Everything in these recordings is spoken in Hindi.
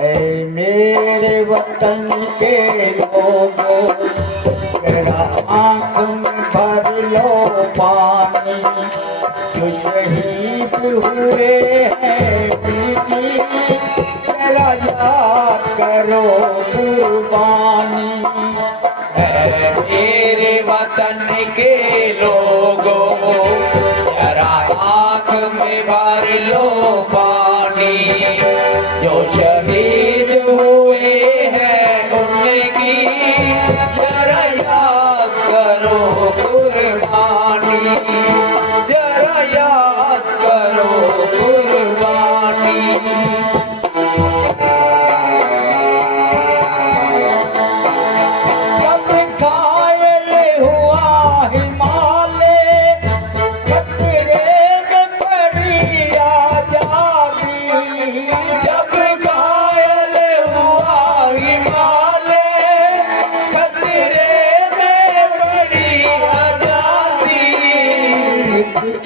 ऐ मेरे वतन के लोगों, जरा आँख में भर लो पानी। जो शहीद हुए हैं उनकी जरा याद करो कुर्बानी। ऐ मेरे वतन के लोगों, जरा आँख में भर लो पानी। जो शहीद हुए हैं उनकी जरा याद करो कुर्बानी। जरा याद करो कुर्बानी।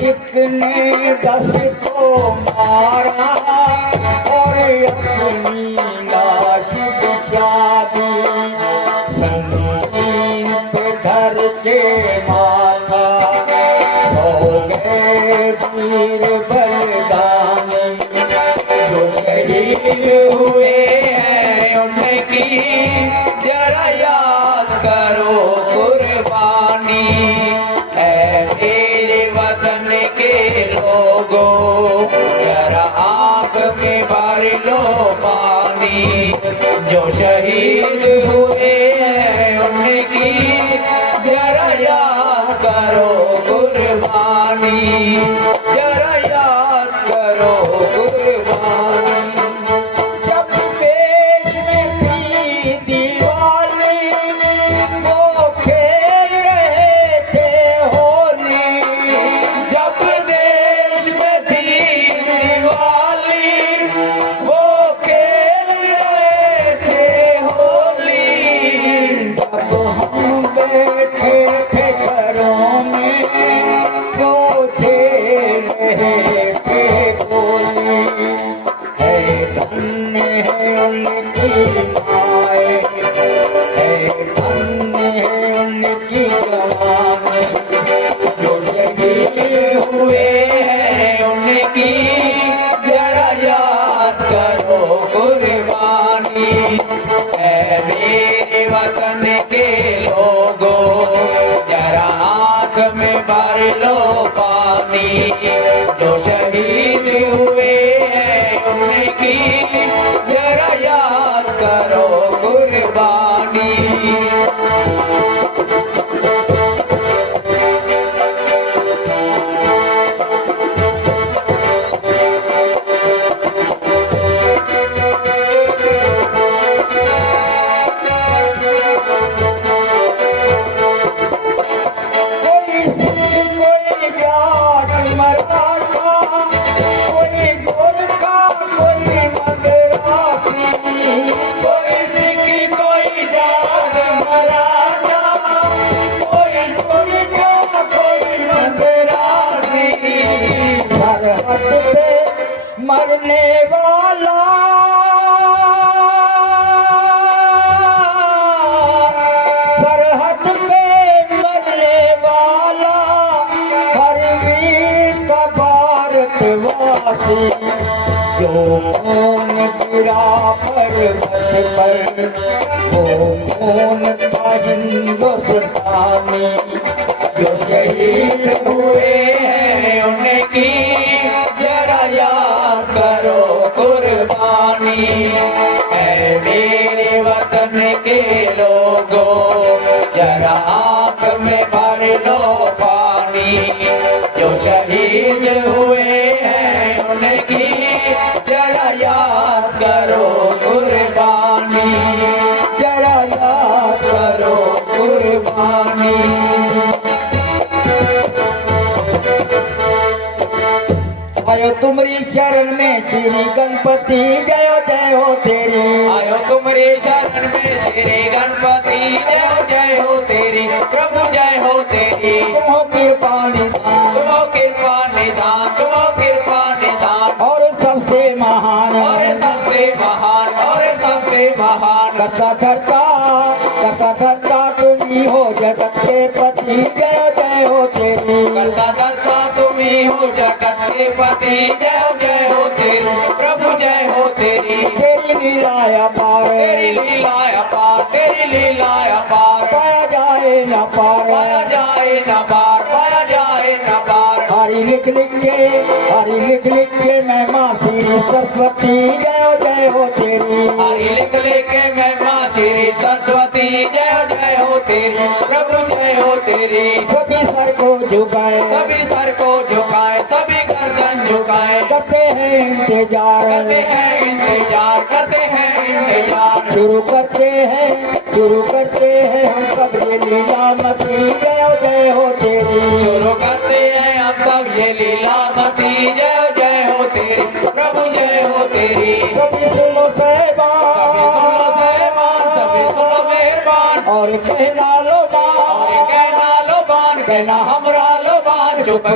एक ने 10 को मारा और अपनी लाश बिछा दी। संगीन पे धर के माथा सो गए वीर बलिदानी। जो शहीद हुए हैं उनकी जरा याद करो कुर्बानी। ऐ मेरे वतन के लोगों, जरा आँख में भर लो पानी। जो शहीद हुए हैं उनकी जरा याद करो कुर्बानी। जरा याद करो कुर्बानी। जब देश में थी दिवाली वो खेल रहे थे होली। जब देश में थी दिवाली वो खेल रहे थे होली। जब हम बैठे थे घरों में वो खेल रहे थे होली। है धन्य है उनकी माए, है धन्य है उनकी जवानी। जो शहीद हुए हैं उनकी जरा याद करो कुर्बानी। ऐ मेरे वतन के लोगों, जरा आँख में भर लो पानी। जो शहीद हुए हैं उनकी जरा याद करो कुर्बानी। कोई सिख कोई जाट मराठा, कोई गोरखा कोई मगराठी। कोई सिख कोई जाट मराठा, कोई गोरखा कोई मगराठी। सरहद पे मरने वाला सरहद पे मरने वाला हर वीर का भारतवासी। जो खून गिरा पर्वत पर वो खून था हिंदुस्तानी। जो शहीद हुए हैं उनकी जरा याद करो कुर्बानी। ऐ मेरे वतन के लोगों, जरा आँख में भर लो पानी। जो शहीद हुए हैं उनकी जरा याद करो कुर्बानी। जरा याद करो कुर्बानी। आयो तुम्हारी शरण में श्री गणपति, जय जय हो तेरी। आयो तुम्हारी शरण में श्री गणपति, जय हो तेरी। प्रभु जय हो तेरी। तुम हो कृपा निधान, तुम हो कृपा निधान, तुम हो कृपा निधान। और सबसे महान, और सबसे महान, और से महान। करता करता तुम ही हो जगत के पति, जय जय हो तेरी। करता करता तुम ही हो जगत के पति, जय हो तेरी प्रभु, जय हो तेरी। तेरी लीला अपार, तेरी लीला अपार, तेरी लीला अपार, पाया जाए न पार, पाया जाए न पार, पाया जाए न पार। हरि लिख लिख के मैं माँ श्री सरस्वती, जय हो तेरी। हरि लिख के मैं माँ श्री सरस्वती, जय हो तेरी प्रभु, जय हो तेरी। सभी सर को झुकाए, सभी सर को झुकाए, सभी गर्दन झुकाए, करते हैं इंतजार, करते हैं इंतजार, करते हैं इंतजार। शुरू करते हैं हम सब ये लीला मती, जय हो तेरी। शुरू करते हैं हम सब ये लीला मती, जय हो तेरी प्रभु, जय हो तेरी। सभी सुनो सभी सुनो सहबान, सभी सुनो मेहरबान, और कहना लो और कहना लो बान, कहना हमरा लो बान। चुप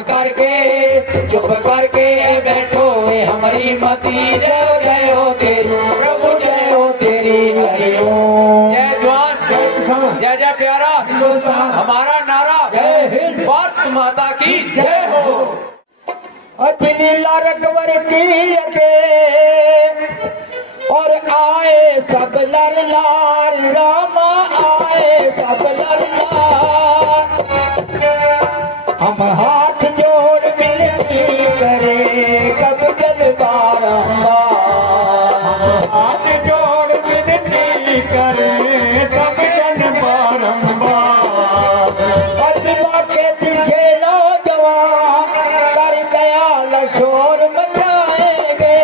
करके बैठो ये हमारी मती, जय हो तेरी प्रभु, जय हो तेरी। हरि ओम। जय जवान, जय जय प्यारा हमारा नारा, जय हिंद, भारत माता की जय हो। लीला रकबर की के और आए सब नर नार, राम आए सब नर नार। हम हाथ जोड़ विनती करे कब जन बारंबार, हाथ जोड़ विनती करे सब जन बारंबार। अजमा के दिखे नौजवान कर दयाल शोर मचाएंगे,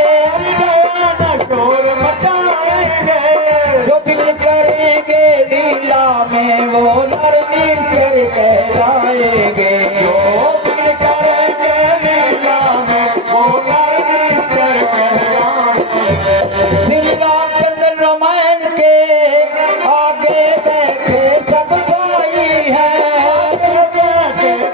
शोर मचाएंगे। जो भी करेंगे लीला में वो नर नीचर कहलाएंगे, जो भी करेंगे लीला में वो नर नीचर कहलाएंगे। श्री रामचंद्र रामायण के आगे बैठे सब भाई हैं,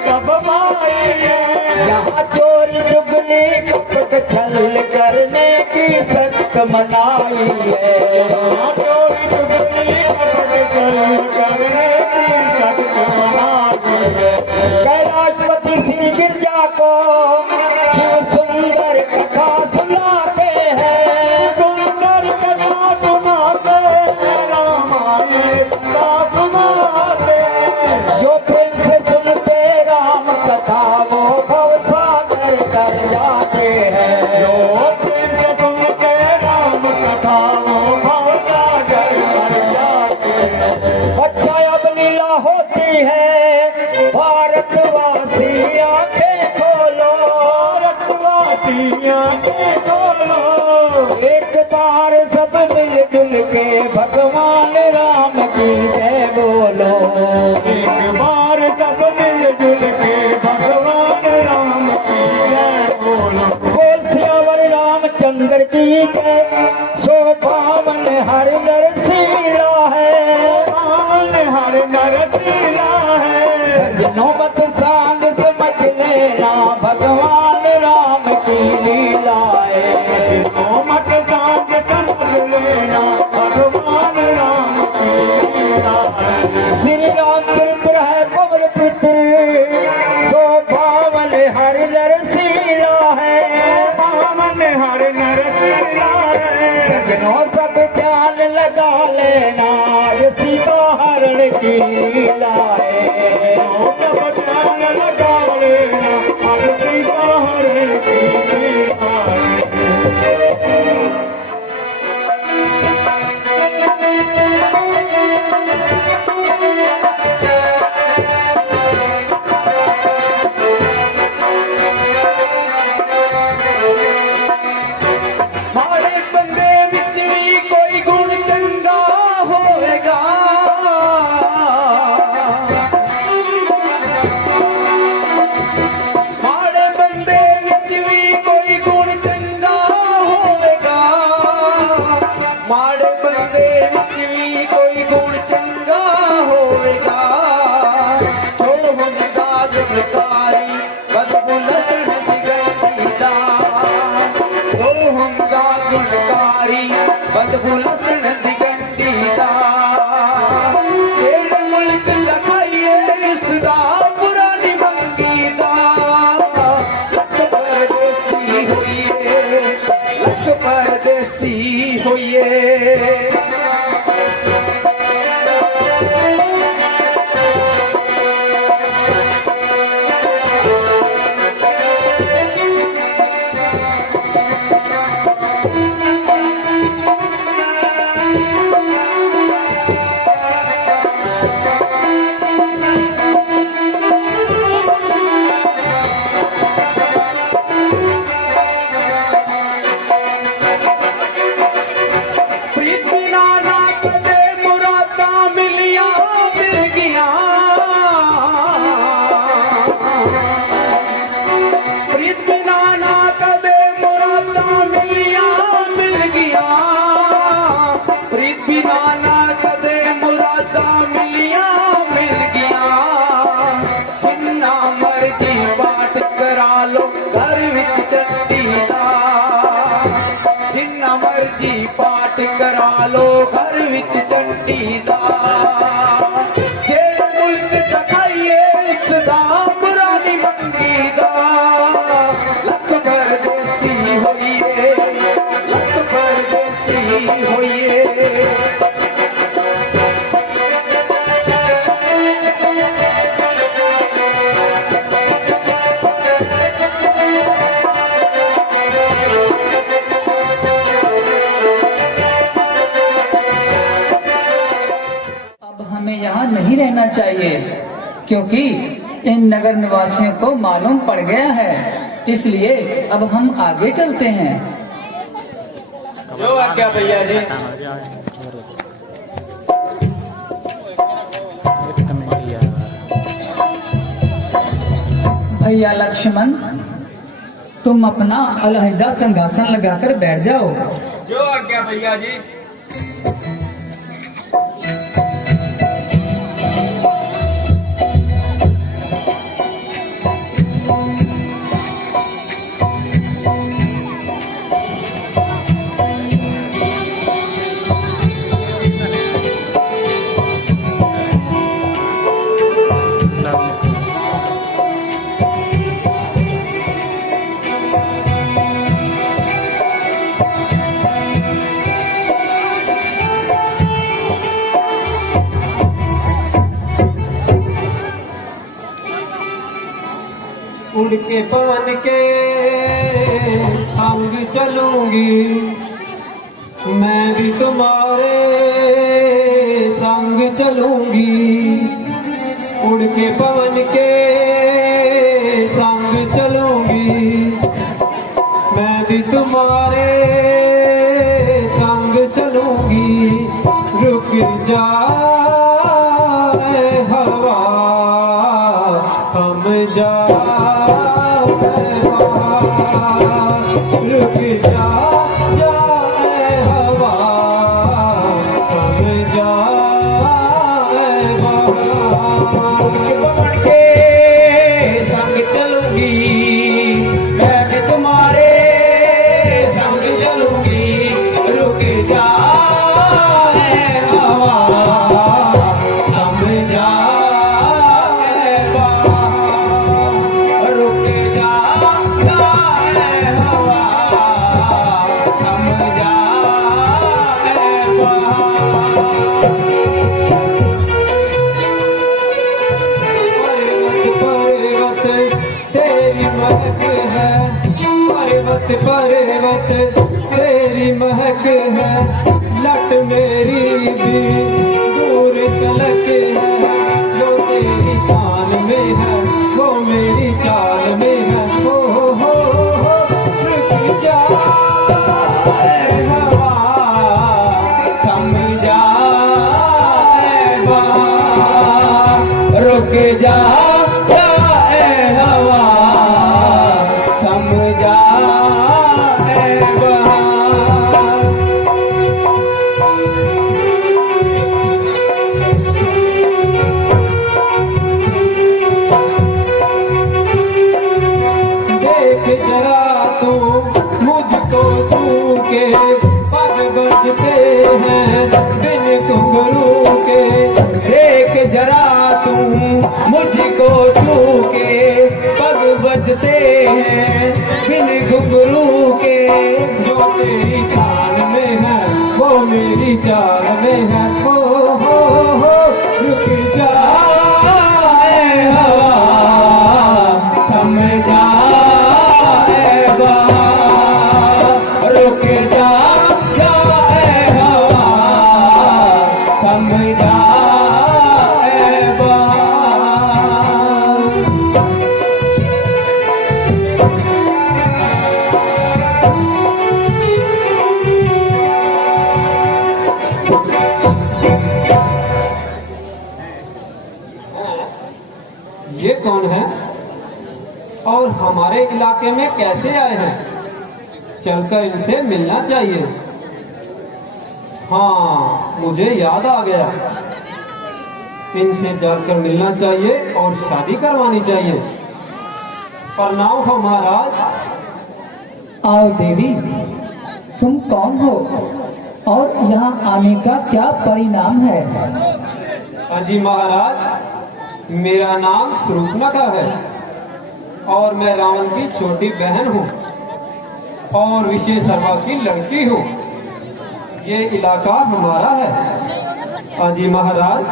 सब भाई हैं। यहाँ चोरी चुगली कपट छल करने की सख्त मनाई है, यहाँ चोरी चुगली कपट छल करने की सख्त मनाई है। कैलाशपति श्री गिरजा को शिव सुंदर कथा सुनाते हैं, सुंदर कथा सुनाते हैं, रामायण कथा सुनाते हैं। जो प्रेम से सुनते राम कथा वो भव सागर कर जाते हैं, जो प्रेम से सुनते राम कथा वो भव सागर कर जाते हैं। अच्छा अब लीला होती है, भारतवासी आंखें खोलो, भारतवासी आंखें खोलो। एक बार सब मिलजुल के भगवान राम की जय बोलो, एक बार सब मिलजुल के भगवान राम की जय बोलो। बोल सियावर रामचंद्र की जय, सो पावन हर नरसीला है, पावन हर नरसीला है। नौबत सांग समझ लेना भगवान राम की लीलाए, नौबत सांग समझ लेना भगवान राम की लीलाए। श्री राम चरित्र है पवन पुत्र, तो पावन हर नरसीला है, पावन हर नरसीला है। जनों सब ध्यान लगा लेना सीता हरण की लीलाए, सब ध्यान लगा लेना सीता हरण की लीलाए। माड़े बंदे विच भी कोई गुण चंगा होएगा, माड़े बंदे विच भी कोई गुण चंगा होएगा, माड़े बंदे विच भी कोई गुण चंगा होएगा। तो हुंदा गुणकारी बदबू लसण दिगंदा, तो हुंदा गुणकारी बदबू लसण दिगंदा। परदेसी होइए। करा लो घर विच चंडी दा, जेड़ मुल्क सखाइए इसदा बुरा नहीं मंगीदा। लख परदेसी होइए, लख परदेसी होइए। यहाँ नहीं रहना चाहिए, क्योंकि इन नगर निवासियों को मालूम पड़ गया है, इसलिए अब हम आगे चलते हैं। जो आज्ञा भैया जी। भैया लक्ष्मण, तुम अपना अलहदा सिंहासन लगाकर बैठ जाओ। जो आज्ञा भैया जी। उड़ के पवन के संग चलूंगी, मैं भी तुम्हारे संग चलूंगी। उड़ के पवन के संग चलूंगी, मैं भी तुम्हारे संग चलूंगी। रुक जा हवा, हम जा रुक जा हवा, हम जा पवन के संग चलूंगी, मैं भी तुम्हारे संग चलूंगी। रुक जा हवा, हम जा पर्वत तेरी महक है, लट मेरी भी दूर तलक है। जो तेरी चाल में है वो मेरी चाल में है। हो रुक जा हवा, थम जा रुक जा हवा, थम जा पग बजते हैं बिन घुंघरू के। देख जरा तू मुझको छू के, पग बजते हैं बिन घुंघरू के। जो तेरी चाल चाल में है हो रुक जाए हवा थम जाए रुक जाए हवा थम जाए ये कौन है और हमारे इलाके में कैसे आए हैं? चलकर इनसे मिलना चाहिए। हाँ, मुझे याद आ गया, इनसे जाकर मिलना चाहिए और शादी करवानी चाहिए। प्रणाम हो महाराज। आओ देवी, तुम कौन हो और यहाँ आने का क्या परिणाम है? अजी महाराज, मेरा नाम सुरूपनखा है और मैं रावण की छोटी बहन हूँ और विशेषर्मा की लड़की हूँ। ये इलाका हमारा है। अजी महाराज,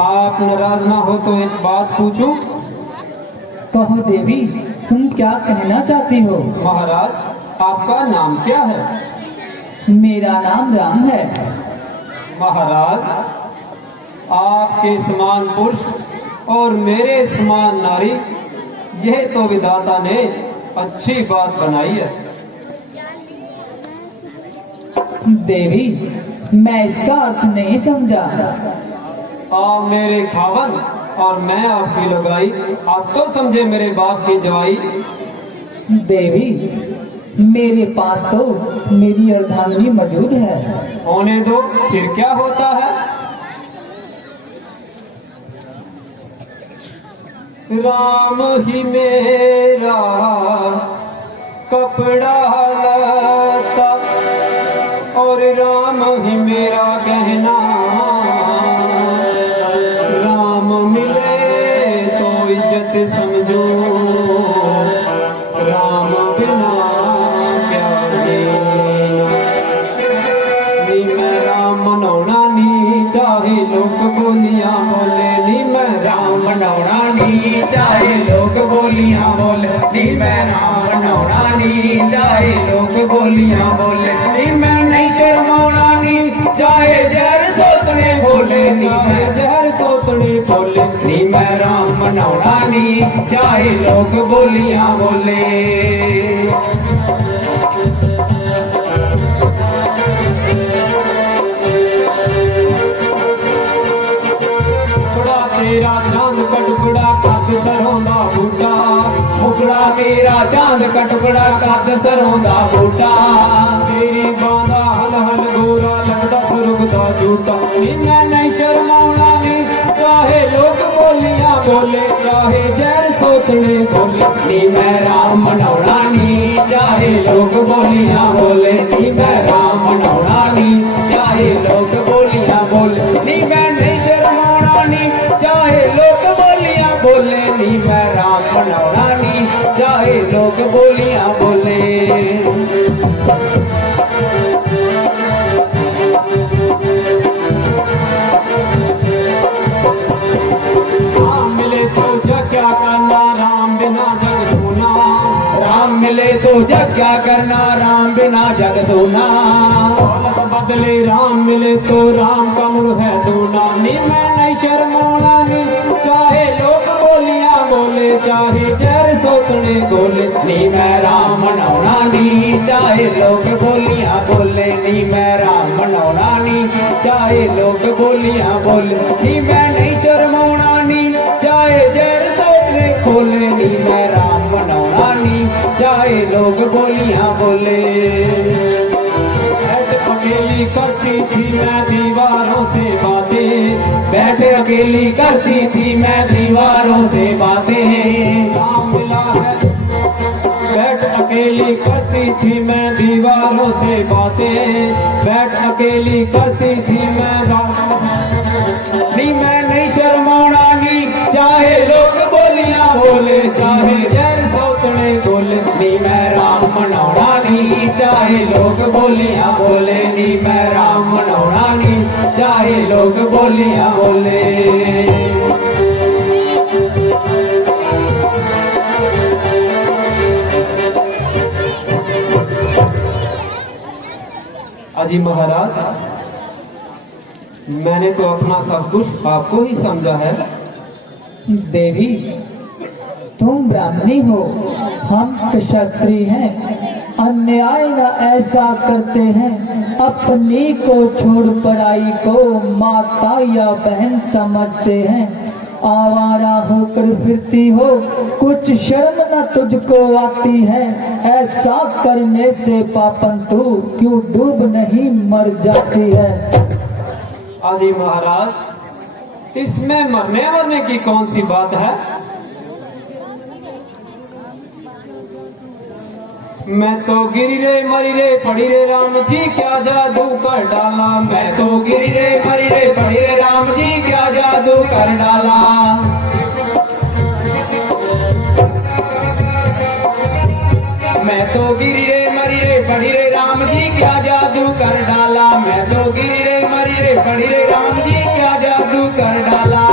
आप नाराज ना हो तो एक बात पूछूं? कहो देवी, तुम क्या कहना चाहती हो? महाराज, आपका नाम क्या है? मेरा नाम राम है। महाराज, आपके समान पुरुष और मेरे समान नारी, यह तो विधाता ने अच्छी बात बनाई है। देवी, मैं इसका अर्थ नहीं समझा। आप मेरे खावन और मैं आपकी लगाई, आप तो समझे मेरे बाप की जवाई। देवी, मेरे पास तो मेरी अर्धांगिनी मौजूद है। होने दो, फिर क्या होता है? राम ही मेरा कपड़ा लता और राम ही मेरा गहना। राम मिले तो इज्जत समझो, राम बिना क्या लेना। नी मैं राम मनौना नी चाहे लोग बोलियां बोले, नी मैं राम मनौना नी चाहे लोग बोलियां बोले, नी मैं राम मनौना नी चाहे लोग बोलियां बोले, नी मैं नहीं शर्माना नी चाहे जहर सोतने बोले, नी मैं जहर सोतने बोले, नी मैं राम मनौना नी चाहे लोग बोलियां बोले। तेरा चांद का टुकड़ा कद सरों दा बूटा, मुकड़ा मेरा चांद का टुकड़ा कद सरों दा बूटा। तेरी बांदा हल हल गोरा लगदा सुरग दा झूठा। मैं नहीं शर्माना नी चाहे लोग बोलियां बोले, चाहे जहर सोचने बोले, नी मैं राम मनौना नी चाहे लोग बोलियां बोले, नी मैं राम मनौना नी चाहे लोग बोलियां बोले, नी मैं नहीं शर्माना नी चाहे लोग बोलियां बोले, नी मैं राम मनौना नी चाहे लोग बोलियां बोले। राम मिले तो जग क्या करना, राम बिना जग सोना। राम मिले तो जग क्या करना, राम बिना जग सोना। दौलत बदले राम मिले तो राम का मुड़ है दूना। नी मैं नहीं शर्माना नी चाहे लोग बोलियां बोले, चाहे जहर सोचने बोले, नी मैं राम मनौना नी चाहे लोग बोलियां बोले, नी मैं राम मनौना नी चाहे लोग बोलियां बोले, नी मैं नहीं शर्माना नी चाहे जहर सोचने खोले, नी मैं राम मनौना नी चाहे लोग बोलियां बोले। अकेली करती थी मैं दीवारों से बातें, बैठ अकेली करती थी मैं दीवारों से बातें। राम मिला है बैठ अकेली करती थी मैं दीवारों से बातें, बैठ अकेली करती थी मैं नी मैं नहीं शर्माना नी चाहे लोग बोलियां बोले, चाहे जहर सोचने बोले, नी मैं राम मनौना नी चाहे लोग बोलियां बोले, नी मैं राम लोग बोलियां बोले। अजी महाराज, मैंने तो अपना सब कुछ आपको ही समझा है। देवी, तुम ब्राह्मणी हो, हम क्षत्रिय हैं। अन्याय न ऐसा करते हैं, अपनी को छोड़ पराई को माता या बहन समझते हैं। आवारा होकर फिरती हो, कुछ शर्म न तुझको आती है। ऐसा करने से पापन तू क्यों डूब नहीं मर जाती है। अजी महाराज, इसमें मरने की कौन सी बात है? मैं तो गिरी रे मरी रे पड़ी रे राम जी क्या जादू कर डाला। मैं तो गिरी रे मरी रे पड़ी रे राम जी क्या जादू कर डाला। मैं तो गिरी रे मरी रे पड़ी रे राम जी क्या जादू कर डाला। मैं तो गिरी रे मरी रे पड़ी रे राम जी क्या जादू कर डाला।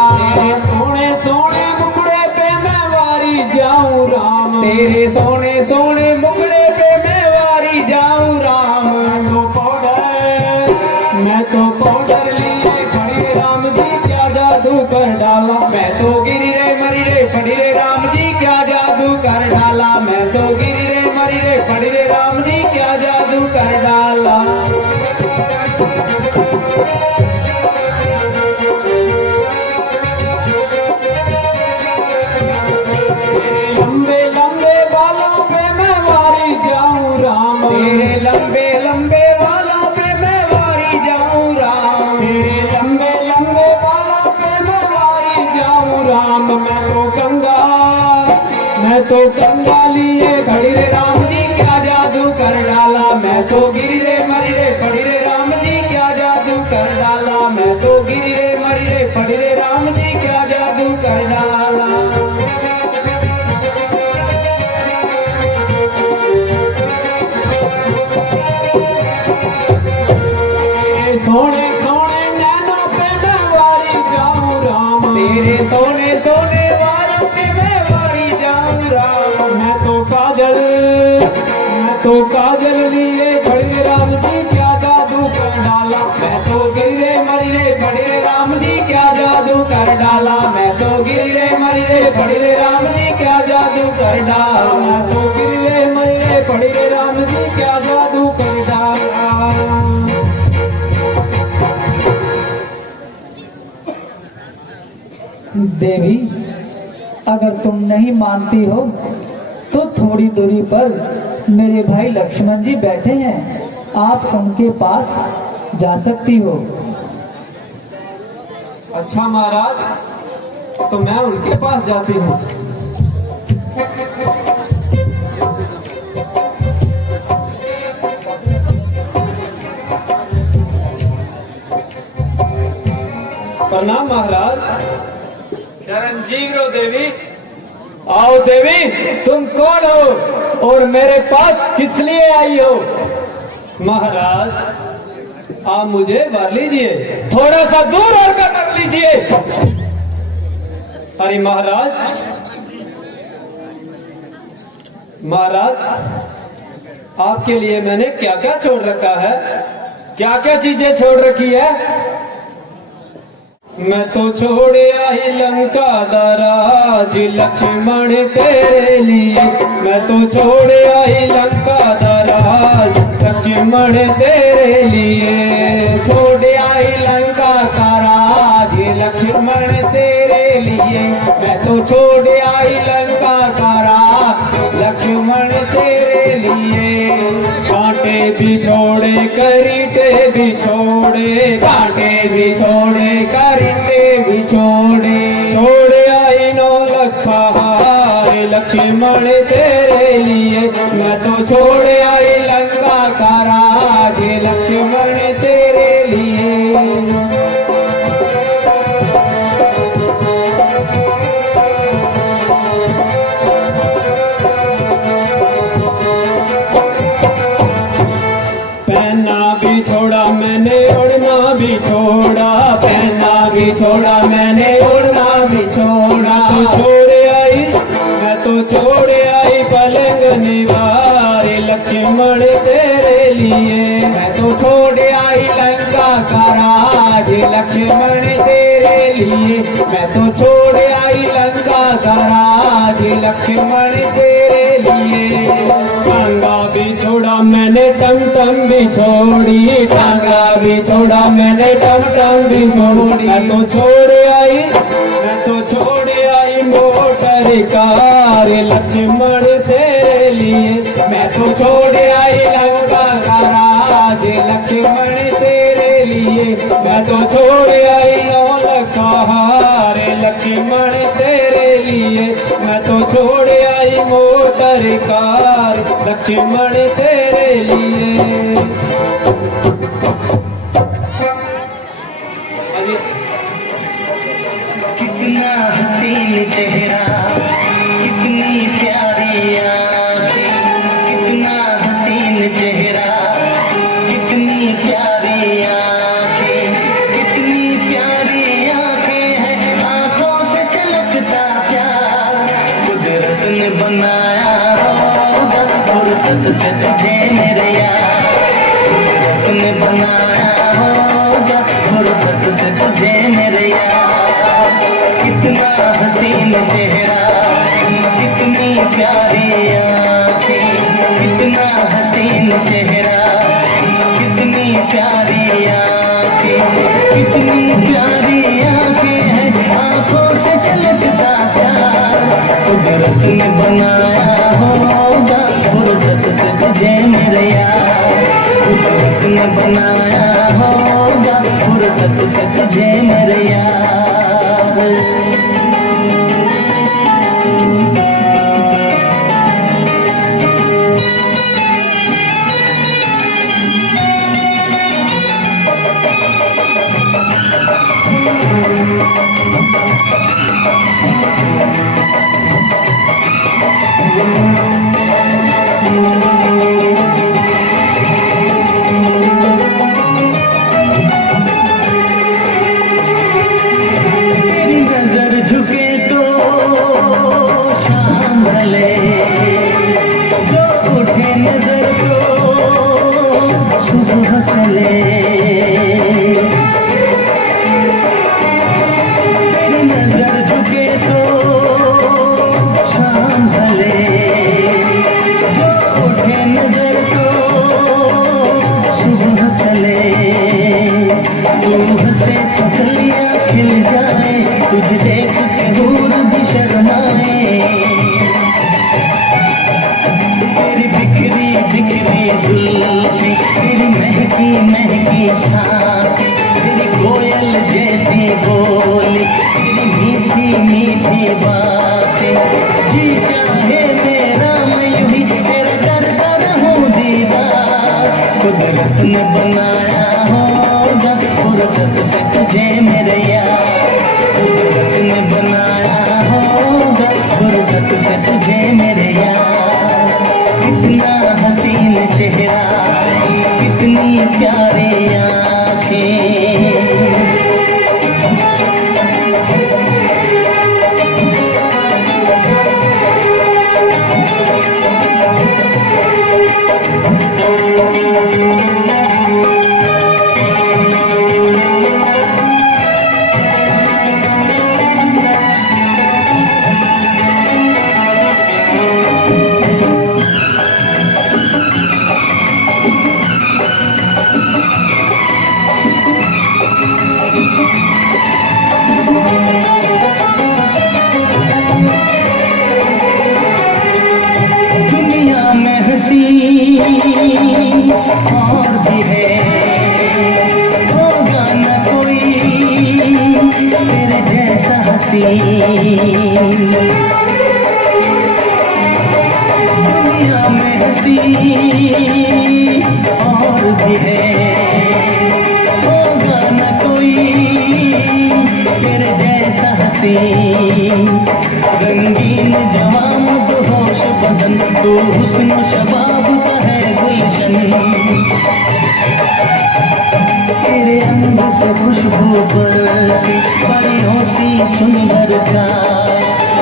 सोने सोने मुखड़े पे मैं वारी जाऊं राम। तेरे सोने सोने मुखड़े पे मैं वारी जाऊं राम। मैं तो पाउडर लिए खड़ी रे राम जी क्या जादू कर डाला। मैं तो गिरी रे मरी रे पड़ी रे राम जी क्या जादू कर डाला। मैं तो गिरी रे मरी रे पड़ी रे राम जी क्या जादू कर डाला। लंबे लंबे बालों पे मैं वारी जाऊं राम। तेरे लंबे लंबे बालों पे मैं वारी जाऊं राम। तेरे लंबे लंबे बालों पे मैं वारी जाऊं राम। मैं तो गंगा लिए खड़ी रे राम जी क्या जादू कर डाला। मैं तो गिरी रे मरी रे पड़ी रे राम जी क्या जादू कर डाला। मैं तो गिरी रे मरी रे पड़ी रे राम जी क्या जादू कर डाला। सोने सोने नैनों पे मैं वारी जाऊं राम। तेरे सोने सोने वालों पे मैं वारी जाऊं राम। मैं तो काजल लिए खड़ी राम जी क्या जादू कर डाला। मैं तो गिरी रे मरी रे पड़ी रे राम जी क्या जादू कर डाला। मैं तो गिरी रे मरी रे पड़ी रे राम जी क्या जादू कर डाला। मैं तो गिरी रे मरी रे पड़ी रे राम जी क्या जादू कर डाला। देवी, अगर तुम नहीं मानती हो तो थोड़ी दूरी पर मेरे भाई लक्ष्मण जी बैठे हैं, आप उनके पास जा सकती हो। अच्छा महाराज, तो मैं उनके पास जाती हूँ। प्रणाम महाराज। चिरंजीव रो देवी। आओ देवी, तुम कौन हो और मेरे पास किस लिए आई हो? महाराज, आप मुझे वर लीजिए, थोड़ा सा दूर होकर कर लीजिए। अरे महाराज, आपके लिए मैंने क्या क्या छोड़ रखा है, क्या क्या चीजें छोड़ रखी है। मैं तो छोड़ आई लंका दराज लक्ष्मण तेरे लिए। मैं तो छोड़ आई लंका दराज लक्ष्मण तेरे लिए। छोड़ आई लंका का राज लक्ष्मण तेरे लिए। मैं तो छोड़ आई लंका का राज लक्ष्मण तेरे लिए। कांटे भी छोड़े करीटे भी छोड़े, कांटे भी छोड़े करीटे भी छोड़े। छोड़े आई 9 लाख हार लक्ष्मण तेरे लिए। मैं तो छोड़े आई लंका का राज लक्ष्मण तेरे लिए। पहनना भी छोड़ा मैंने, ओढ़ना भी छोड़ा, पहनना भी छोड़ा, मैंने उड़ना भी छोड़ा। तो छोड़ आई, मैं तो छोड़ आई पलंग निवार लक्ष्मण तेरे लिए। मैं तो छोड़ आई लंका का राज लक्ष्मण तेरे लिए। मैं तो छोड़ आई लंका का राज लक्ष्मण तेरे लिए। टांगा भी छोड़ा मैंने, टमटम भी छोड़ी, टांगा भी छोड़ा मैंने, टमटम भी छोड़ी। मैं तो छोड़ आई, मैं तो छोड़ आई मोटर कार लक्ष्मण तेरे लिए। मैं तो छोड़ आई लंका का राज लक्ष्मण तेरे लिए। मैं तो छोड़ आई लंका हार लक्ष्मण तेरे लिए। मैं तो छोड़ आई मोटर कार लक्ष्मण तेरे लिए। कितना हसीन चेहरा, कितनी प्यारी आंखें, कितना हसीन चेहरा, कितनी प्यारी आंखें, कितनी प्यारी आंखें हैं, आंखों से छलकता प्यार। कुदरत ने बनाया होगा फुर्सत से तुझे मेरे यार। कुदरत ने बनाया होगा फुर्सत से तुझे मेरे यार। कितना हसीन चेहरा, कितनी प्यारी आंखें, कितना हसीन चेहरा, कितनी प्यारी आंखें, कितनी प्यारी आंखें हैं, आंखों से छलकता प्यार। कुदरत ने बनाया होगा फुर्सत से तुझे मेरे यार। कुदरत ने बनाया होगा फुर्सत से तुझे मेरे यार। तेरी नजर झुके तो शाम ढले, जो उठे नजर तो सुबह चले। तेरी नजर झुके तो शाम ढले, जो उठे नजर तो सुबह चले। रूह से पतलियां खिल जाए, तुझे देख के दूर भी शर्माए। तेरी बिखरी बिखरी जुल्फी, तेरी महकी महकी सांसें, तेरी कोयल जैसी बोली, तेरी मीठी मीठी बातें। जी चाहे मेरा मैं यूं ही तेरा करता रहूं दीदार। कुदरत ने बनाया होगा फुर्सत से तुझे मेरे यार। कुदरत ने बनाया होगा फुर्सत से तुझे मेरे यार। कितना हसीन चेहरा, कितनी प्यारी आंखें। दुनिया में हसी और भी है, होगा न कोई तेरे जैसा हसी। दुनिया में हसी और भी है, होगा न कोई तेरे जैसा हसी। रंगीन जवान होश बदन, तू हुस्न शबाब का है गुलशन। तेरे अंग खुशबू बरसी परियों सी सुंदरता,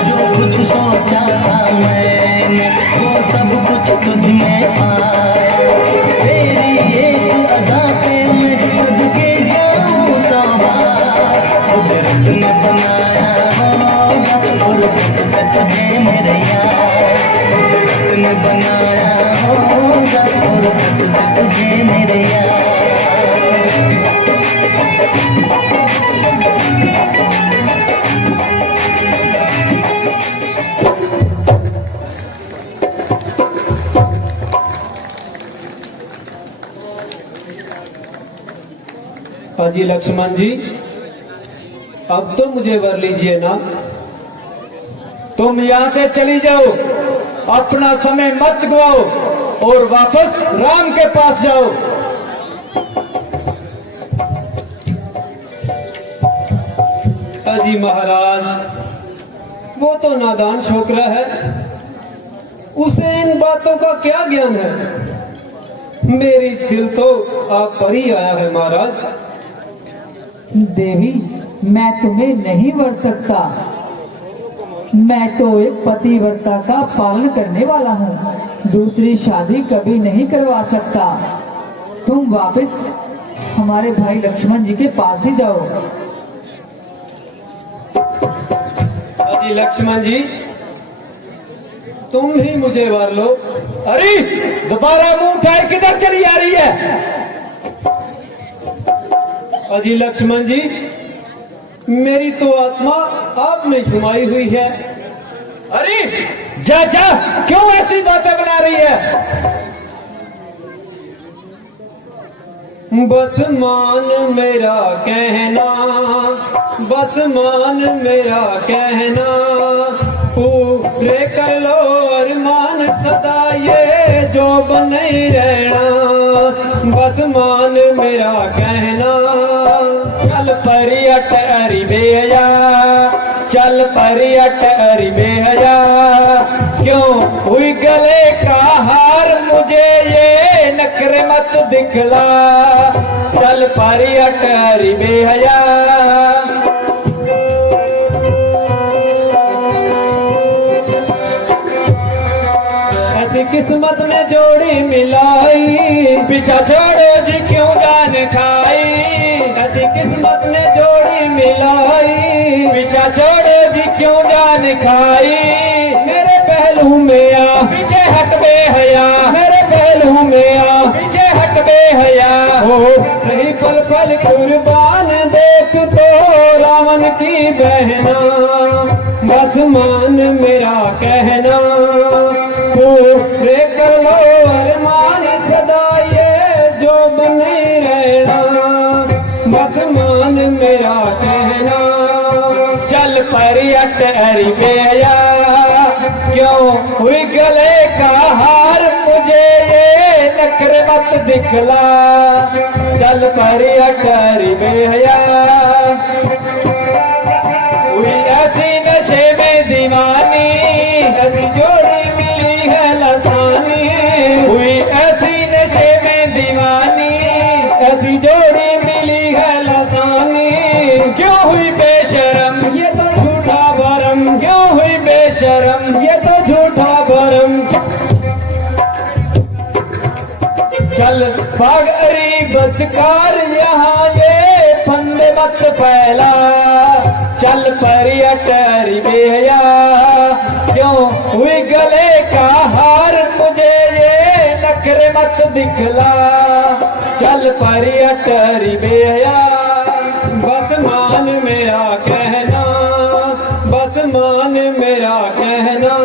जो कुछ सोचा था मैंने वो सब कुछ तुझ में आया। तेरी एक अदा पे मैं सदके जाऊं सवार, कुदरत ने बनाया होगा फुर्सत से तुझे मेरे यार, कुदरत ने बनाया होगा फुर्सत से तुझे मेरे यार। हाजी लक्ष्मण जी, अब तो मुझे वर लीजिए ना। तुम यहाँ से चली जाओ, अपना समय मत गवाओ और वापस राम के पास जाओ। अजी महाराज, वो तो नादान छोकरा है, उसे इन बातों का क्या ज्ञान है। मेरी दिल तो आप पर ही आया है महाराज। देवी, मैं तुम्हें नहीं वर सकता। मैं तो एक पतिव्रता का पालन करने वाला हूँ, दूसरी शादी कभी नहीं करवा सकता। तुम वापस हमारे भाई लक्ष्मण जी के पास ही जाओ। अजी लक्ष्मण जी, तुम ही मुझे वर लो। अरे दोबारा मुंह उठाए किधर चली आ रही है। अजी लक्ष्मण जी, मेरी तो आत्मा आप में समाई हुई है। अरे जा जा, क्यों ऐसी बातें बना रही है। बस मान मेरा कहना, बस मान मेरा कहना, पूरे कर लो अरमान सदा ये जो बने रहना। बस मान मेरा कहना, चल परियट अरि बेहया, चल परियट अरि बेहया, क्यों हुई गले का हार मुझे ये नखरे मत दिखला। चल परियट अरि बेहया। ऐसी किस्मत में जोड़ी मिलाई, पीछा छोड़ो जी क्यों जान खाई। ऐसी किस्मत में जोड़ी मिलाई, पीछा छोड़ो जी क्यों जान खाई। मेरे पहलू में आ पीछे हट बेहया, मेरे पहलू में आ पीछे हट बेहया। हो नहीं पल पल कुर्बान देख तो रावण की बहना। बस मान मेरा कहना, पूरे कर लो अरमान सदा ये जो बने रहना। बस मान मेरा कहना, चल परियट अरि बेहया, क्यों हुई गले का हार मुझे ये नखरे मत दिखला। चल परियट अरि बेहया। हुई ऐसी नशे में दीवानी, ऐसी जोड़ी मिली है लसानी। हुई ऐसी नशे में दीवानी, ऐसी जोड़ी मिली है लसानी। क्यों हुई बेशरम ये तो झूठा भरम, क्यों हुई बेशरम ये तो झूठा भरम। चल भाग अरे बदकार यहाँ ये फंदे मत फैला। चल परियट अरि बेहया, क्यों हुई गले का हार मुझे ये नखरे मत दिखला। चल परियट अरि बेहया। बस मान मेरा कहना, बस मान मेरा कहना,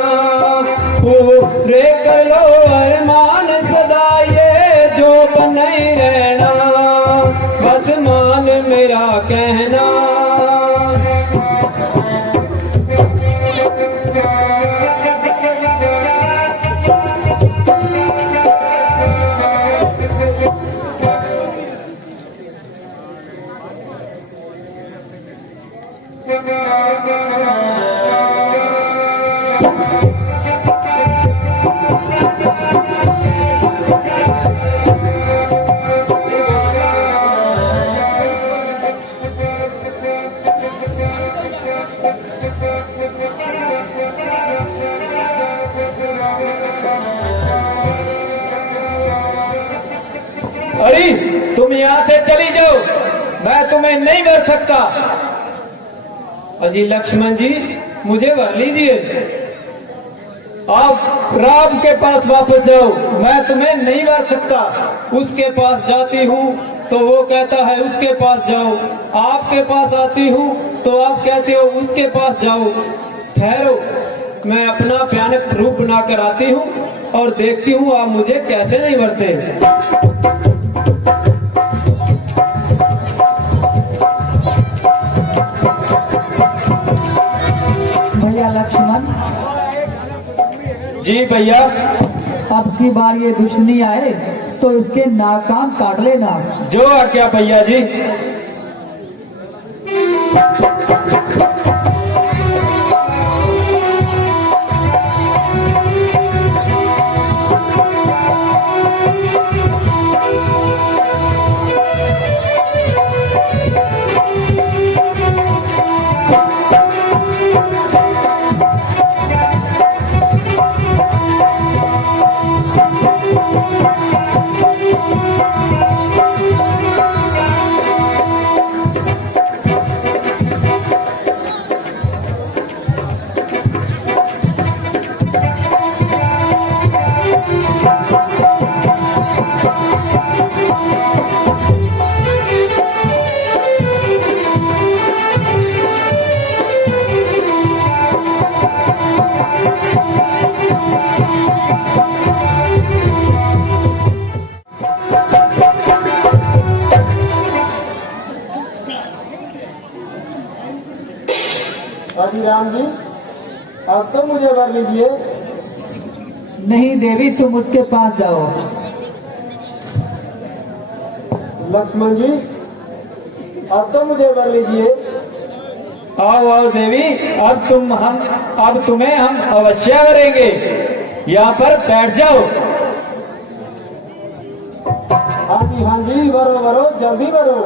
पूरे कर लो अरमान सदा ये जो बने रहना। बस मान मेरा कहना। यहाँ से चली जाओ, मैं तुम्हें नहीं वर सकता। अजी लक्ष्मण जी, मुझे वर लीजिए, आप राम के पास वापस जाओ, मैं तुम्हें नहीं वर सकता। उसके पास जाती हूँ तो वो कहता है उसके पास जाओ, आपके पास आती हूँ तो आप कहते हो उसके पास जाओ। ठहरो, मैं अपना भयानक रूप बनाकर आती हूँ और देखती हूँ आप मुझे कैसे नहीं वरते। भैया लक्ष्मण, जी भैया। अब की बार ये दुश्मनी आए तो इसके नाक कान काट लेना। जो आज्ञा भैया जी। हाजी राम जी, अब तो मुझे वर लीजिए। नहीं देवी, तुम उसके पास जाओ। लक्ष्मण जी, अब तो मुझे वर लीजिए। आओ आओ देवी, अब तुम्हें हम अवश्य वरेंगे। यहाँ पर बैठ जाओ। हाँ जी, वरो वरो, जल्दी वरो।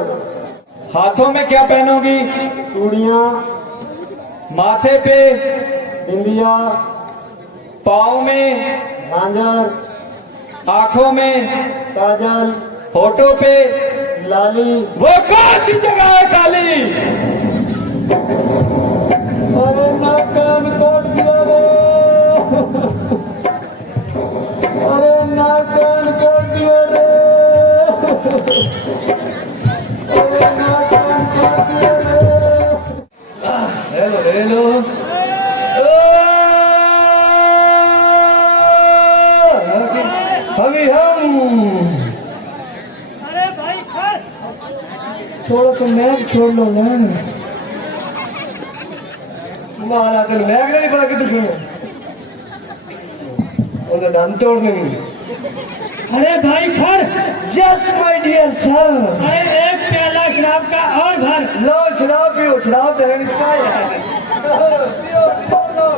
हाथों में क्या पहनोगी? चूड़ियाँ, माथे पे बिंदिया, पाँव में झांझर, आंखों में काजल, होठों पे लाली। वो कौन सी जगह है खाली? अरे नाक कान काट दिया रे। अरे नाक कान काट दिया रे। अरे नाक कान काट दिया रे। Hello hello. अभी हम छोड़ो तो मैं छोड़ लो ना। तुम्हारा तो मैं नहीं पड़ा कि तुझे उन्हें दम तोड़ने में। अरे भाई खड़। Yes my dear sir. अरे एक प्याला शराब का और भर। लो शराब पियो, शराब तो है पियो लो।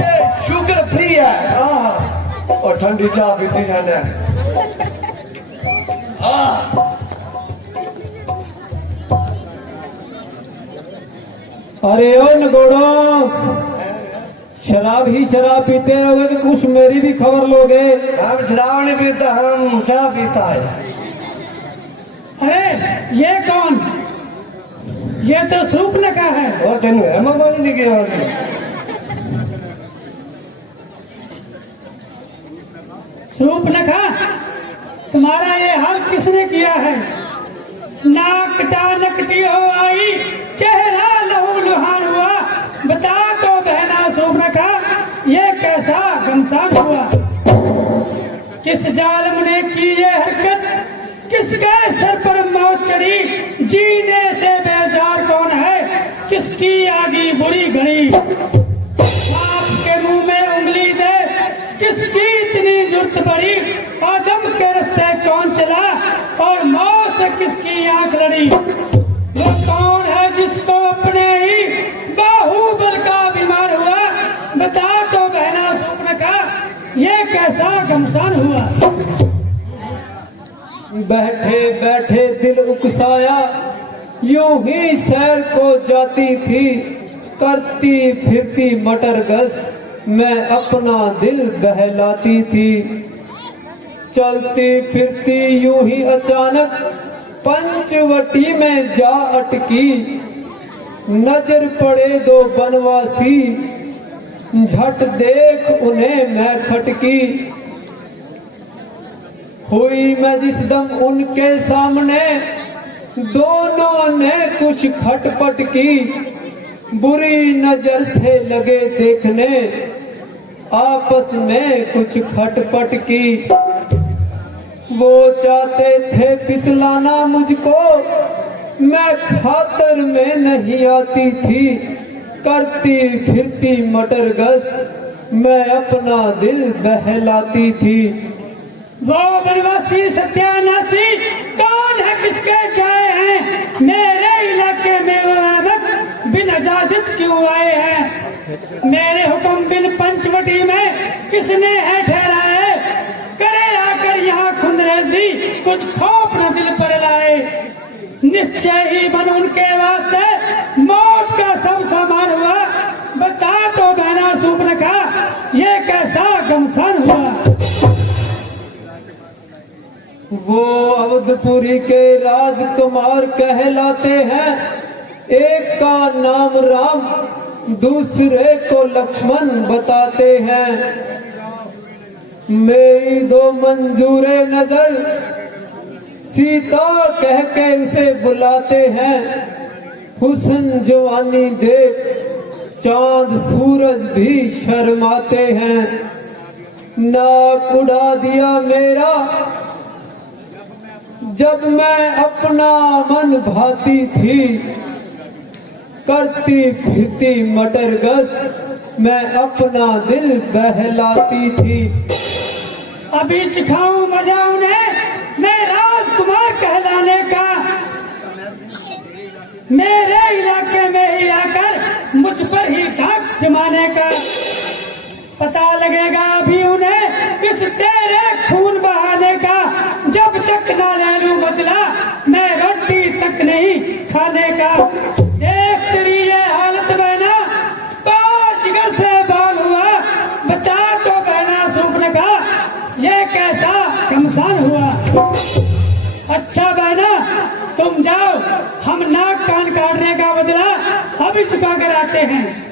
ये शुगर फ्री है। हाँ, और ठंडी चाय पीती रहना है। अरे ओ नगोड़ो, शराब ही शराब पीते रहोगे तो कुछ मेरी भी खबर लोगे। हम शराब नहीं पीता, हम चाय पीता है। अरे ये कौन? ये तो सूपनखा है। और तेन है मामा नहीं गया वाली। सूपनखा, तुम्हारा ये हाल किसने किया है? नाक नकटी हो आई, चेहरा लहू लुहान हुआ। बता तो बहना सूपनखा, ये कैसा घमसान हुआ? किस जालिम ने की ये हरकत? किसके सर पर मौत चढ़ी? जीने से बेजार कौन है? किसकी आगी बुरी घड़ी? सांप के मुंह में उंगली दे, किसकी इतनी जुर्त बड़ी? आदम के रास्ते कौन चला और मौत से किसकी आंख लड़ी? वो कौन है जिसको अपने ही बाहुबल का बीमार हुआ? बता तो बहना सूपनखा, ये कैसा घमसान हुआ? बैठे बैठे दिल उकसाया, यूं ही सैर को जाती थी, करती फिरती मटर गश्त मैं अपना दिल बहलाती थी। चलती फिरती यूं ही अचानक पंचवटी में जा अटकी, नजर पड़े दो बनवासी, झट देख उन्हें मैं खटकी। हुई मैं जिस दम उनके सामने, दोनों ने कुछ खटपट की, बुरी नजर से लगे देखने, आपस में कुछ खटपट की। वो चाहते थे फिसलाना मुझको, मैं खातर में नहीं आती थी, करती फिरती मटर गश्त, मैं अपना दिल बहलाती थी। वो बनवासी सत्यानाशी कौन है, किसके जाए हैं, मेरे इलाके में वो अहमद बिन इजाजत क्यों आए हैं। मेरे हुक्म बिन पंचवटी में किसने है ठहराए, करे आकर यहाँ खुंदरेजी, कुछ खौफ न दिल पर लाए। निश्चय ही बन उनके वास्ते मौत का सब सामान हुआ, बता तो बहना सुपन का ये कैसा गमसान हुआ। वो अवधपुरी के राजकुमार कहलाते हैं, एक का नाम राम, दूसरे को लक्ष्मण बताते हैं। मेरी दो मंजूरे नजर, सीता कह के उसे बुलाते हैं। हुस्न जवानी देख चांद सूरज भी शर्माते हैं। नाक उड़ा दिया मेरा जब मैं अपना मन भाती थी, करती फिरती मटर गश्त, मैं अपना दिल बहलाती थी। अभी चिखाऊं मजा उन्हें मैं राजकुमार कहलाने का, मेरे इलाके में ही आकर मुझ पर ही धाक जमाने का। पता लगेगा अभी उन्हें इस तेरे खून बहाने का, जब तक ना ले लूं बदला मैं रोटी तक नहीं खाने का। देख तेरी ये हालत बहना, पांच गज से बाल हुआ, बता तो बहना सुपन का ये कैसा गमसान हुआ। अच्छा बहना तुम जाओ, हम नाक कान काटने का बदला अभी चुका कर आते हैं।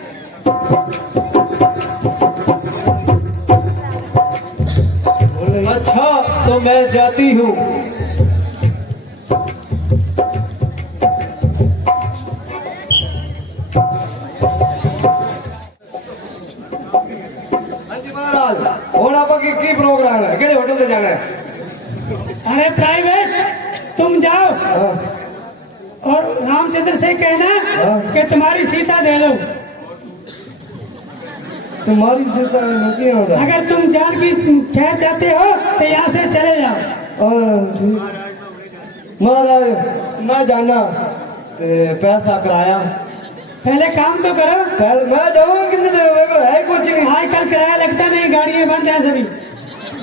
अच्छा तो मैं जाती हूँ। और आप की प्रोग्राम है, केड़े होटल से जाना है? अरे प्राइवेट तुम जाओ और रामचंद्र से कहना कि तुम्हारी सीता दे लो। तुम्हारी सीता नहीं होगा। अगर तुम जान की खैर चाहते हो तो यहाँ से चले जाओ। महाराज मैं जाना, पैसा किराया पहले काम तो करो। पहले मैं जाऊंगा, कितने देर मेरे को है कुछ नहीं। आजकल किराया लगता नहीं, गाड़ियाँ बंद है सभी।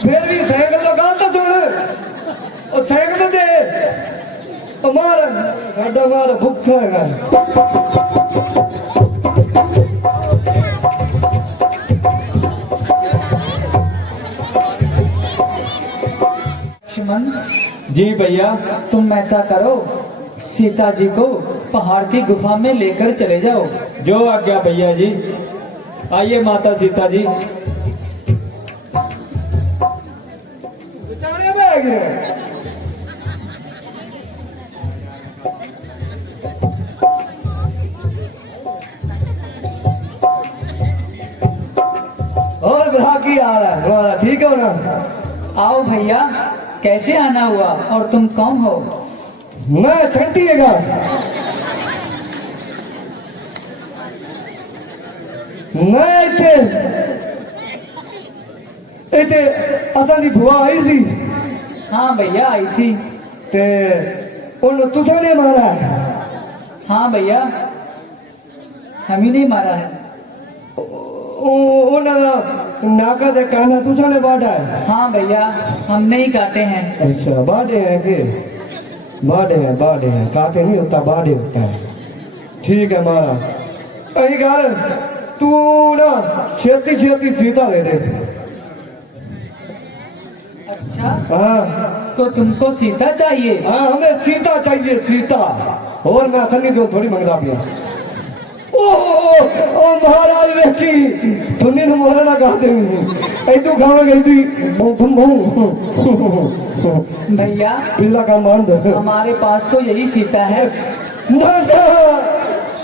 फिर भी साइकिल तो गाल तो सुन, और साइकिल तो दे। हमारा साडा मारा भूखा है। लक्ष्मण जी भैया। तुम ऐसा करो, सीता जी को पहाड़ की गुफा में लेकर चले जाओ। जो आज्ञा भैया जी। आइए माता सीता जी। बेचारे बैग है। और ग्राहक की आ रहा है तुम्हारा, ठीक है ना? आओ भैया, कैसे आना हुआ और तुम कौन हो? मैं छठी है मैं इतने असा दी बुआ आई सी हाँ भैया आई थी। ते उन तुझे ने मारा है? हाँ भैया हम ही नहीं मारा है। नाका दे काना तुझे ने बांटा है? हाँ भैया हमने ही काटे हैं। अच्छा बांटे हैं के? बांटे हैं काटे नहीं होता, बांटे होता है। ठीक है मारा। अही कर तू ना छेती सीता ले दे। अच्छा हाँ तो तुमको सीता चाहिए? हाँ हमें सीता चाहिए, सीता। और मैं सन्नी दो थोड़ी मंगदा पिया। ओ महाराज देखी तुन्नी ने मोहरा ना गा देंगे ऐतू खावे गई भैया पिल्ला का मान दो। हमारे पास तो यही सीता है।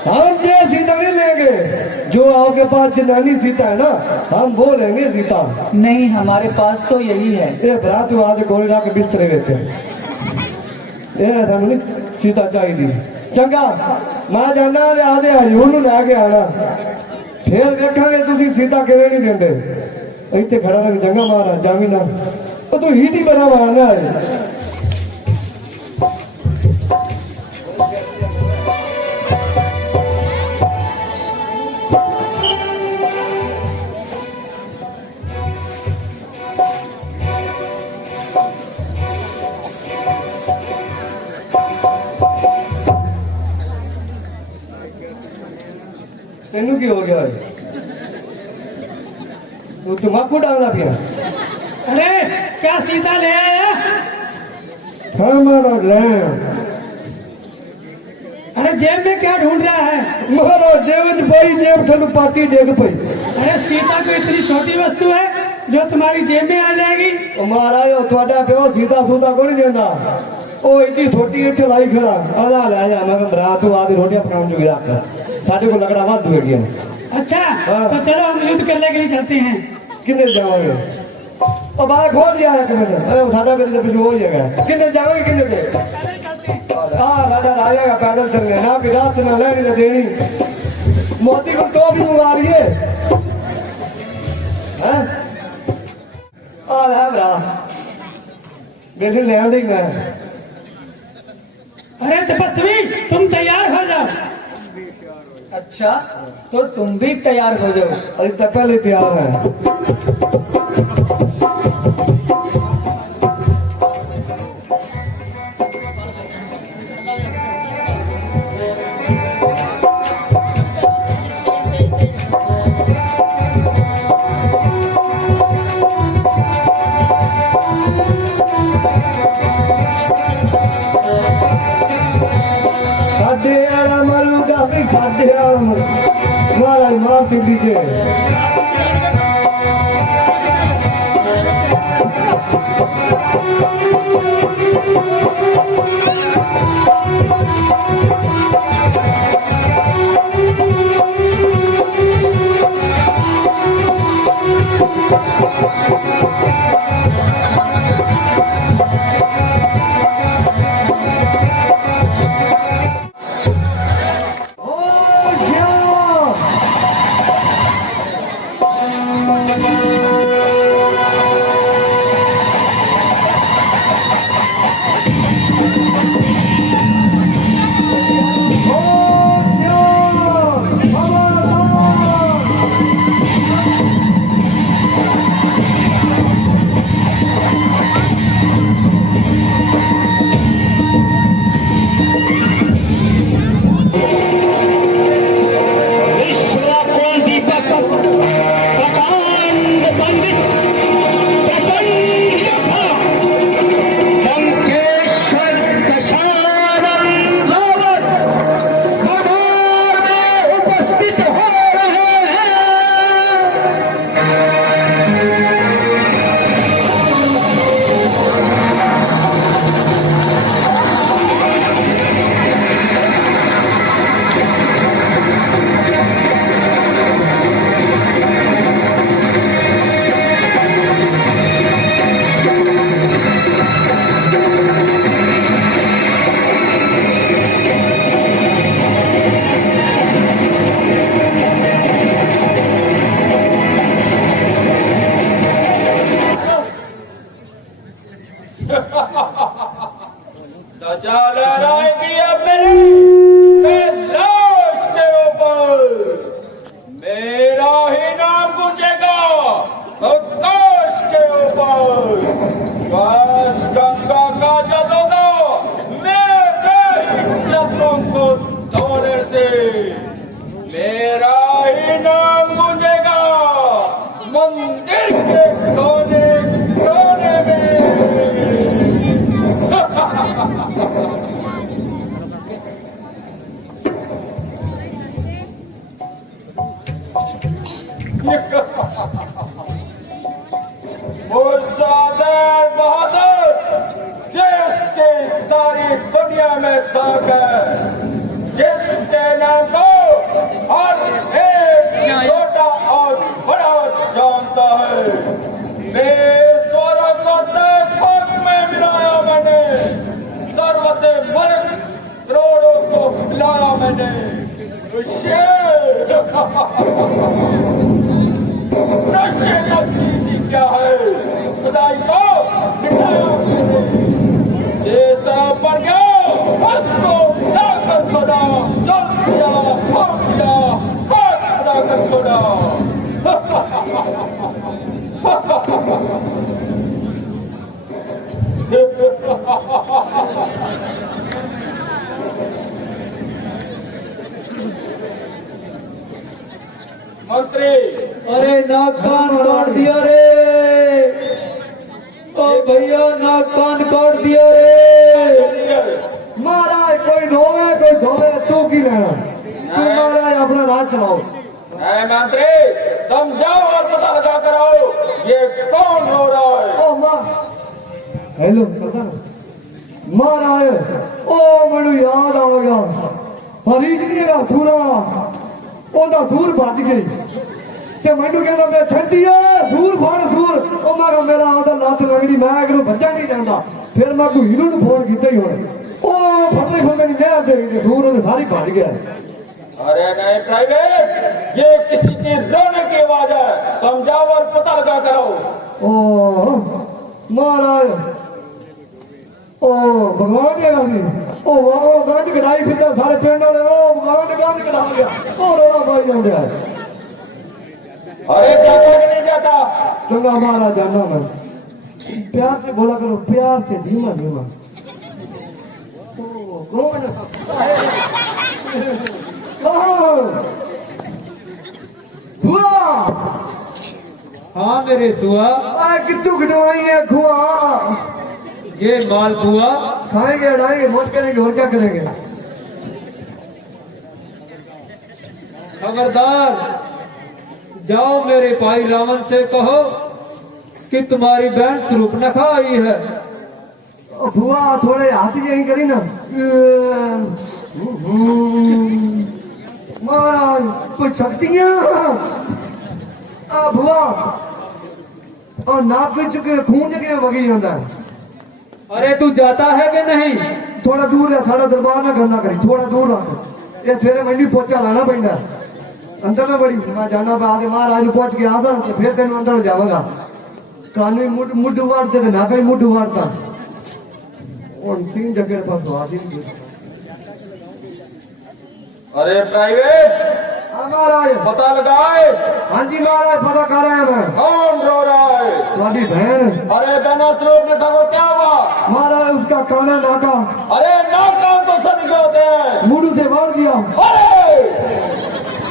हम ये सीता नहीं लेंगे, जो आपके पास जनानी सीता है ना हम वो लेंगे सीता। नहीं हमारे पास तो यही है। ये भरा तू आज गोली के बिस्तरे बेचे ये सानू नहीं सीता चाहिए। चंगा मैं जाना आदे हजूर लैके आना, फिर वेखांगे तुसी सीता किवें नहीं देंदे। इत्थे खड़ा रह चंगा महाराज जावी ना, तू ही नहीं बना मारना है। तेनू की हो गया है? तू तम्बाकू डालना पिया? अरे क्या सीता ले आया? हाँ महाराज ले आया। अरे जेब में क्या ढूंढ रहा है? महाराज जेब पाई, जेब थलू पाटी डेग पई। अरे सीता कोई इतनी छोटी वस्तु है जो तुम्हारी जेब में आ जाएगी? महाराज थोड़ा प्यो सीता सूता को नहीं देना, ओ इतनी छोटी इतने लाई खड़ा आला ले जा। मैं भरा तू आदि रोटियां पकाने जो गिरा कर साडे को लगड़ा वाद हो गया। अच्छा हाँ। तो चलो हम युद्ध करने के लिए चलते हैं। किन्ने जाओगे? ओ बाहर खोल दिया है कमेंट, अरे साडा मेरे से पीछे हो जाएगा। किन्ने जाओगे किन्ने से? हां राजा राजा का पैदल चलने ना कि रात ना लेनी ना देनी। मोती को तो भी मंगा रही है हैं? आ ले भरा बेटे ले आंदी मैं। अरे तपस्वी तुम तैयार हो जाओ। अच्छा तो तुम भी तैयार हो जाओ। अरे तो पहले तैयार है। साढ़े आड़ा मारूंगा भी साढ़े आड़ा महाराज मार के दीजिए। मुर्जादार बहादुर जिसकी सारी दुनिया में ताक है, जिसके नाम को हर एक छोटा और बड़ा जानता है। बेस्वरों को तक में मिलाया मैंने, सर्वते मलिक करोड़ों को मिलाया मैंने। नशे का चीज क्या है, खुदाई को मिटाया मैंने। देता पड़ गया उसको मिटाकर छोड़ा, जल दिया, खोल दिया, पाक बनाकर छोड़ा। मंत्री, अरे नाक कान काट दिया रे, ओ भैया नाक कान काट दिया रे। महाराज कोई धोवे तू की लेना, तू महाराज अपना राज चलाओ। मंत्री तुम जाओ और पता लगा कर आओ ये कौन रो रहा है। ओ मां हेलो पता ना महाराज, ओ मैनू याद आ गया, हरीश नहीं है सूरा, ओदा सूर भज गई ते मैनू कहंदा मैं छड्डी सूर फड़ सूर। ओ मैं कहा मेरा आदा लत लगनी, मैं अगरों बच्चा नहीं जाता। फिर मैं कोई हीरू फोन किया ही होने, ओ फड़ते फड़ते नहीं नहर दे सूर ने सारी भज गया। अरे नहीं प्राइवेट, ये किसी की रोने की आवाज है, तुम जाओ और पता लगा करो। ओ महाराज, ओ भगवान ने गाली, ओ गंज कढ़ाई फिरता सारे पिंड वाले, ओ भगवान ने गंज कढ़ा गया, ओ रोड़ा पाई जाते हैं। अरे जाता कि नहीं जाता? चंगा महाराज जाना मैं, प्यार से बोला करो, प्यार से धीमा धीमा। हाँ मेरे सुआ, कितू खिटवाई है खुआ, ये माल बुआ खाएंगे अड़ाएंगे मौज करेंगे और क्या करेंगे। खबरदार, जाओ मेरे भाई रावण से कहो कि तुम्हारी बहन सूर्पनखा आई है। बुआ थोड़े हाथ यही करी ना महाराज, कुछ शक्तियां बुआ, और नाक में चुके खून जगह वगी जाता है। अरे तू जाता है कि नहीं? थोड़ा दूर है, सारा दरबार ना गंदा करी, थोड़ा दूर रख। ये सवेरे मैंने पोचा लाना पैदा अंदर में बड़ी, मैं जाना पे आगे महाराज पहुंच के आता तो फिर तेन अंदर जावगा। कानूनी मुड वाड़ते थे ना कहीं मुड वाड़ता, और 3 जगह पर तो आदि। अरे प्राइवेट, हाँ महाराज पता लगाए। हाँ जी महाराज पता कर रहे हैं मैं। कौन रो रहा है? तुम्हारी बहन। अरे बहना सूर्पनखा को क्या हुआ? महाराज उसका काना नाका अरे नाका तो सभी के होते हैं, मुड़ू से बाढ़ गया। अरे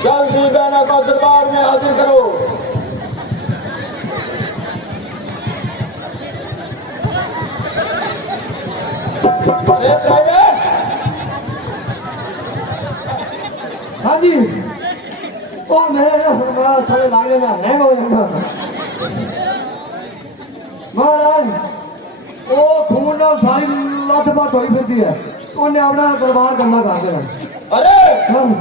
जल्दी बहना को दरबार में हाजिर करो। अरे प्राइवेट, हाँ जी, ओ मेरे थोड़े लाग देना है महाराज, ओ खून नाल सारी लत बात होई फिरती है, उन्हें अपना दरबार करना कर देना। अरे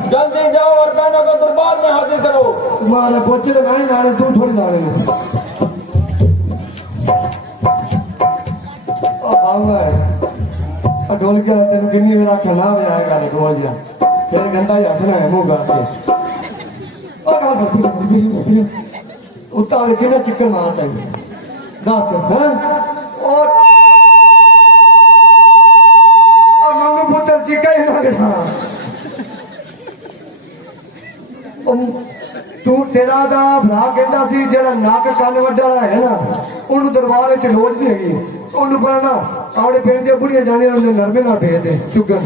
जल्दी जाओ और बहना को दरबार में हाजिर करो। तुम्हारे पोचे तो मैं लाने, तू थोड़ी लाने। ओ बाबा ढोल के तेन किन्नी मेरा खना में आएगा रोज या फिर गंदा ही हंसना है मुंह गा के। ओ गाल कर उतना कितना चिकन मारता है दास है। और मंग पुत्र चिका ही ना गठा तू तेरा दा भरा कहता सी जेड़ा नक कन वड्डा है ना उन्होंने दरबार च लोड़ नहीं हैगी, उन्होंने पर ना अपने पिंड दी बुढ़िया जाने उन्हें नरमे ना भेज दे चुगन।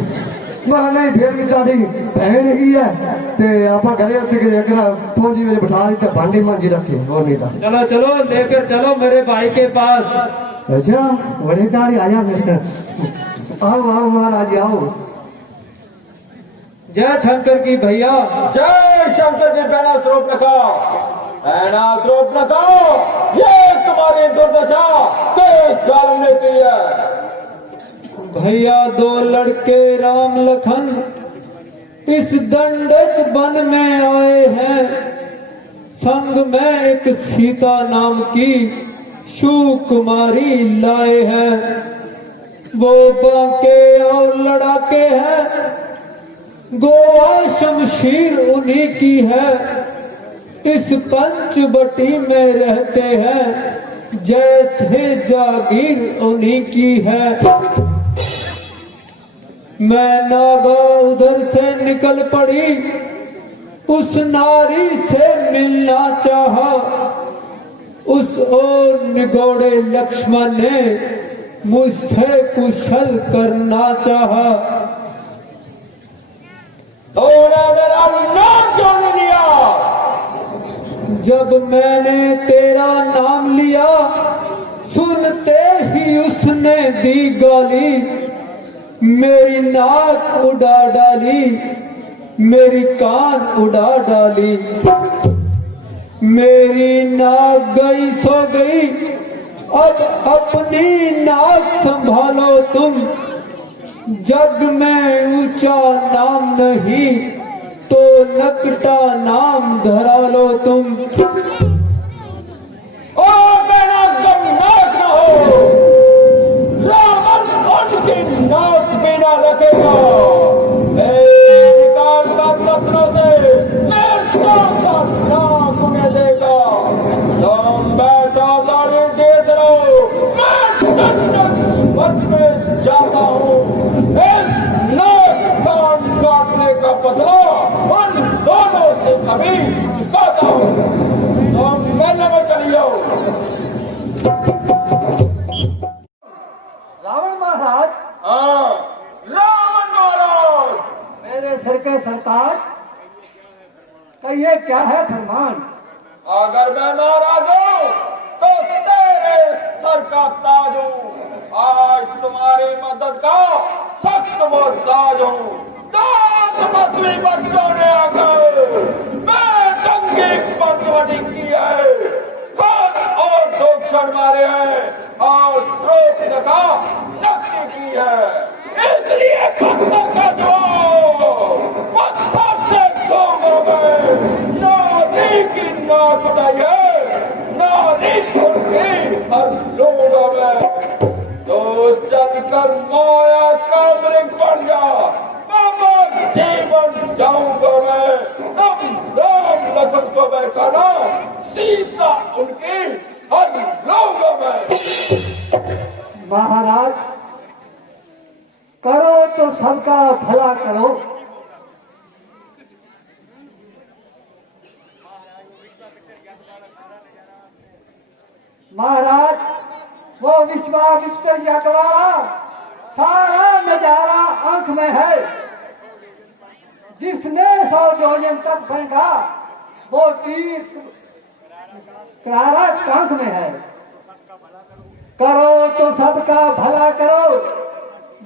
मैं नहीं फिर भी साडी बहन हैगी है ते आपा घरे उत्ते के एक ना फौजी में बिठा दी ते भांडी मांजी रखे और नहीं था। चलो चलो लेकर चलो मेरे भाई के पास। अच्छा बड़े काली आया मेरे, आओ आओ महाराज आओ। जय शंकर की भैया। जय शंकर की बहना सूर्पनखा। है ना द्रौपदी, ये तुम्हारी दुर्दशा किस जन्म ने की है? भैया दो लड़के राम लखन इस दंडक वन में आए हैं, संग में एक सीता नाम की सुकुमारी लाए हैं। वो बांके और लड़ाके हैं, गोवा शमशीर उन्हीं की है। इस पंचवटी में रहते हैं, जैसे जागीर उन्हीं की है। मैं नागा उधर से निकल पड़ी, उस नारी से मिलना चाहा। उस ओर निगोड़े लक्ष्मण ने मुझसे कुशल करना चाहा। तूने मेरा नाम क्यों नहीं लिया? जब मैंने तेरा नाम लिया, सुनते ही उसने दी गाली। मेरी नाक उड़ा डाली, मेरी कान उड़ा डाली। मेरी नाक गई सो गई, अब अपनी नाक संभालो तुम। जग में ऊंचा नाम नहीं, तो नकटा नाम धरा लो तुम। ओ मेरा गमनाक न हो, रावण उनकी नाक बिना रखेगा। निकाल कर सपनों से मेरा नाक उन्हें देगा। तुम बैठो गाड़ी देख रहो, मैं दंडक वन में जाता हूँ। इस नाक कान काटने का बदला उन दोनों से कभी चुकाता हूँ। तुम मैंने में चली जाओ। रावण महाराज, हाँ, रावण महाराज, मेरे सिर के सरताज, कहिए क्या है फरमान? अगर मैं नाराज हूँ तो तेरे सर का ताज हूँ। आज तुम्हारी मदद का सख्त मोहताज हूँ। दांत मछली बच्चों ने आकर बेढंगी पंचवटी की है, खत और दो क्षण मारे हैं और स्रोत लगा नक्की की है। इसलिए पत्थर का जवाब पत्थर से दूंगा मैं। नारी की नाक उड़ाई है, नारी उनकी हर लूंगा मैं। तो चलकर माया का मृग बन जा, बाबा जीवन जाऊंगा मैं। तब राम लखन को बैठाना, सीता उनकी हर लूंगा मैं। महाराज, करो तो सबका भला करो। महाराज, वो विश्वामित्र यज्ञ वाला सारा नजारा आंख में है। जिसने 100 योजन तक फेंका, वो तीर करारा कांख में है। करो तो सबका भला करो,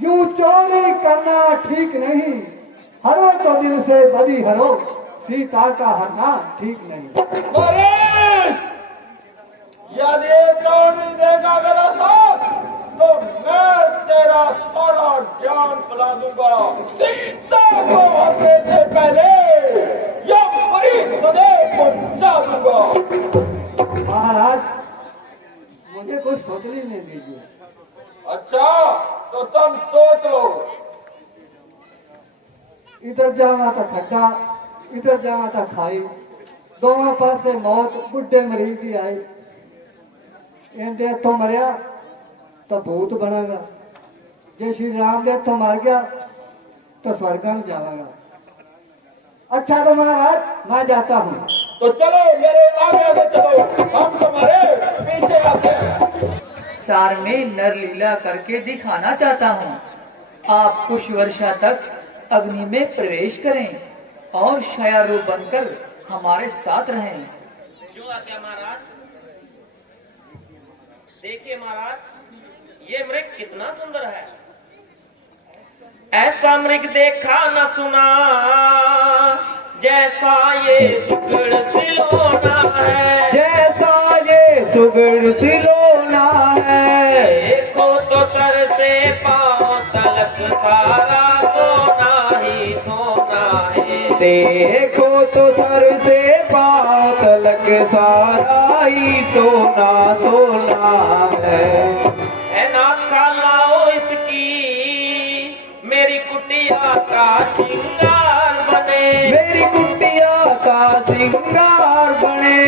यूं चोरी करना ठीक नहीं। हरो तो दिल से बदी हरो, सीता का हरना ठीक नहीं। अरे यदि तो नहीं देगा मेरा साथ, तो मैं तेरा सारा ज्ञान पिला दूंगा। सीता को होने से पहले यह परी तुझे पहुंचा दूंगा। महाराज, मुझे कुछ सोचने नहीं दीजिए। अच्छा, तो तुम सोच लो। इधर जावा तो खड्डा, इधर जावा तो खाई, दोनों पासे मौत, बुढ़े मरीज ही आए। इनके हथों मरिया तो भूत बनेगा, जे श्री राम के हथों मर गया तो स्वर्ग में जाएगा। अच्छा तो महाराज, मैं जाता हूँ। तो चलो मेरे आगे आगे चलो, हम तुम्हारे पीछे आते हैं। चार में नर लीला करके दिखाना चाहता हूँ। आप कुछ वर्षा तक अग्नि में प्रवेश करें और शयारू बनकर हमारे साथ रहें। जो आज्ञा महाराज। देखिए महाराज, ये मृग कितना सुंदर है। ऐसा मृग देखा न सुना, जैसा ये सुगड़ सिलोना है, जैसा ये सुगड़ सिलोना है। देखो तो सर से पाँव तलक सारा सोना ही सोना है। देखो तो सर से पाँव तलक सारा ही सोना सोना है ना लाओ इसकी मेरी कुटिया का श्रृंगार बने, मेरी कुटिया का श्रृंगार बने।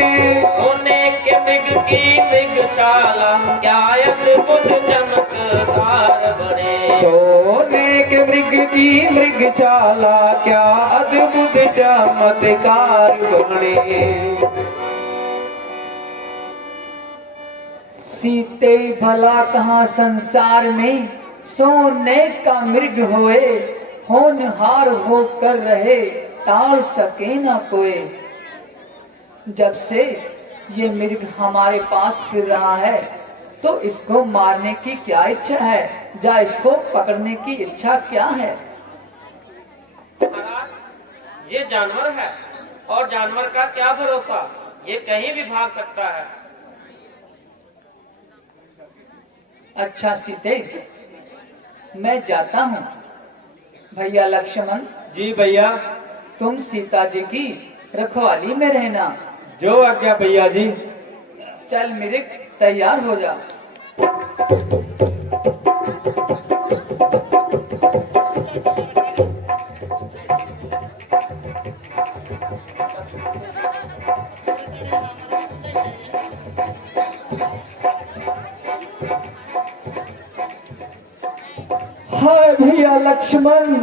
सोने के मृग की मृगशाला क्या अद्भुत चमकदार बने, सोने के मृग की मृगशाला क्या अद्भुत चमत्कार बने। सीते भला कहाँ संसार में सोने का मृग होए, होनहार होकर रहे टाल सके न कोई। जब से ये मृग हमारे पास फिर रहा है तो इसको मारने की क्या इच्छा है, या इसको पकड़ने की इच्छा क्या है? महाराज ये जानवर है और जानवर का क्या भरोसा, ये कहीं भी भाग सकता है। अच्छा सीते, मैं जाता हूँ। भैया लक्ष्मण, जी भैया। तुम सीता जी की रखवाली में रहना। जो आज्ञा भैया जी। चल मृग, तैयार हो जा। हाय भैया लक्ष्मण,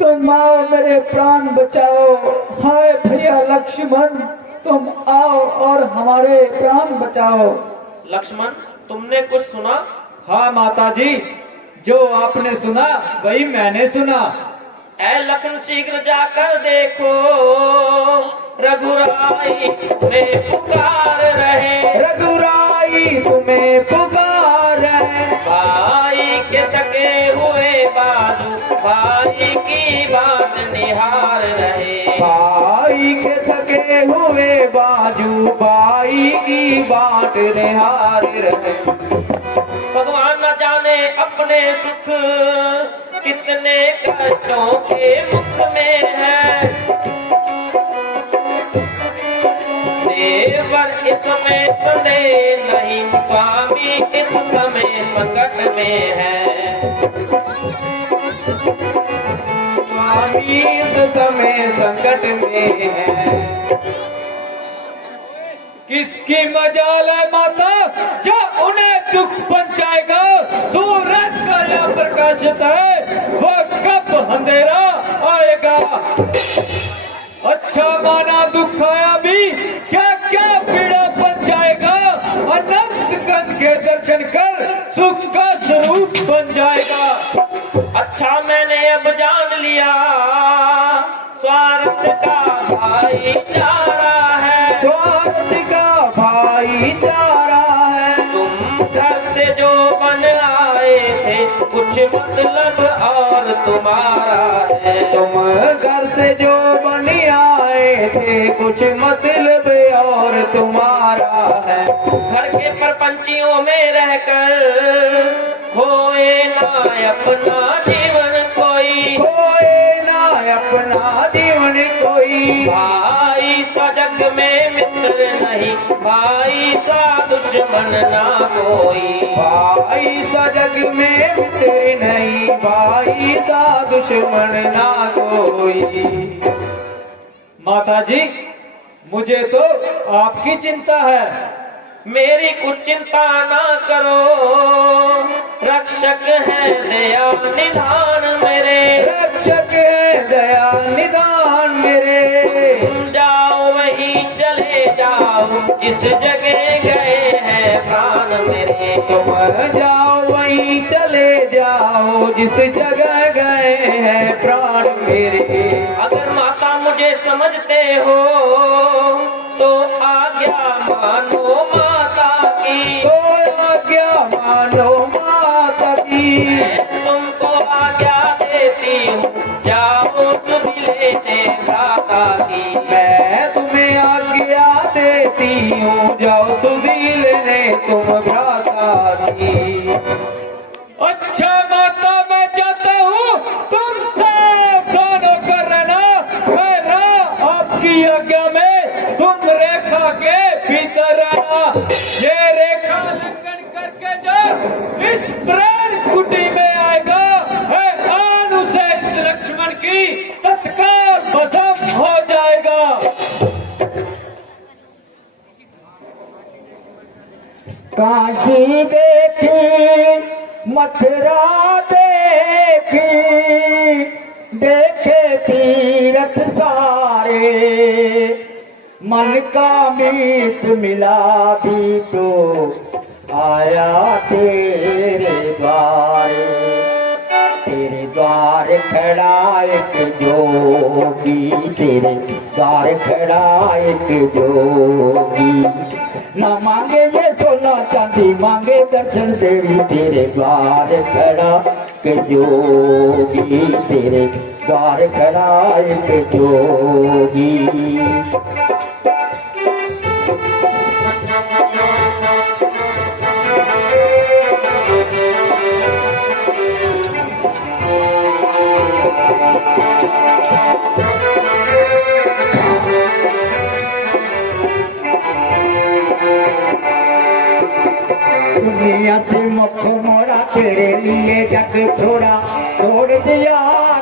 तुम आओ मेरे प्राण बचाओ। हाय भैया लक्ष्मण, तुम आओ और हमारे प्राण बचाओ। लक्ष्मण, तुमने कुछ सुना? हाँ माता जी, जो आपने सुना वही मैंने सुना। ऐ लखन शीघ्र जाकर देखो, रघुराई में पुकार रहे, रघुराई तुम्हें पुकार है। भाई के थके हुए बाजू भाई की बात निहार रहे, भाई के थके हुए बाजू भाई की बाट निहार रहे। भगवान न जाने अपने सुख कितने कष्टों के मुख में है, देवर इस समय संदेह नहीं, स्वामी इस समय संकट में है, स्वामी इस समय संकट में है। किसकी मजाल है माता, जो उन्हें दुख पहुंचाएगा। सूरज का यह प्रकाशित है, वो कब अंधेरा आएगा। अच्छा माना दुख आया भी, क्या क्या पीड़ा बन जाएगा। अनंत गंध के दर्शन कर सुख का स्वरूप बन जाएगा। अच्छा मैंने अब जान लिया, स्वार्थ का भाईचारा है, स्वार्थ का भाईचारा है। तुम घर से जो बन आए थे कुछ मतलब और तुम्हारा है, तुम घर से जो बन आए थे कुछ मतलब और तुम्हारा है। घर के प्रपंचियों में रहकर खोए ना अपना जीवन कोई, कोई ना अपना जीवन कोई। भाई सा जग में मित्र नहीं, भाई सा दुश्मन ना कोई, भाई सा जग में मित्र नहीं, भाई सा दुश्मन ना कोई। माता जी, मुझे तो आपकी चिंता है। मेरी कुछ चिंता ना करो, रक्षक है दया निधान मेरे, रक्षक है दया निधान मेरे। तुम जाओ वहीं चले जाओ जिस जगह गए हैं प्राण मेरे, तुम जाओ वहीं चले जाओ जिस जगह गए हैं प्राण मेरे। अगर माता मुझे समझते हो तो आज्ञा मानो माता की, तो आज्ञा मानो माता की। मैं तुमको आज्ञा देती हूँ, जाओ तुम लेने भ्राता की। मैं तुम्हें आज्ञा देती हूँ, जाओ सुधी लेने तुम भ्राता की। अच्छा माता, मैं चाहता हूँ तुम सावधान होकर रहना। मैं ना आपकी आज्ञा में तुम रेखा के भीतर रहना। ये रेखा लंघन करके जो इस प्राण कुटी में आएगा है आन उसे इस लक्ष्मण की तत्काल भस्म हो जाएगा। काशी देखी मथुरा देखी, देखे तीरथ सारे, मन का मीत मिला भी तो आया तेरे द्वारे। तेरे द्वार खड़ा एक जोगी, तेरे द्वार खड़ा एक जोगी। ना मांगे ये सोना चांदी, मांगे दर्शन तेरी। तेरे द्वार खड़ा एक जोगी, तेरे द्वार खड़ा एक जोगी। दुनिया से मुख मोड़ा, तेरे लिए जग छोड़ा, छोड़ दिया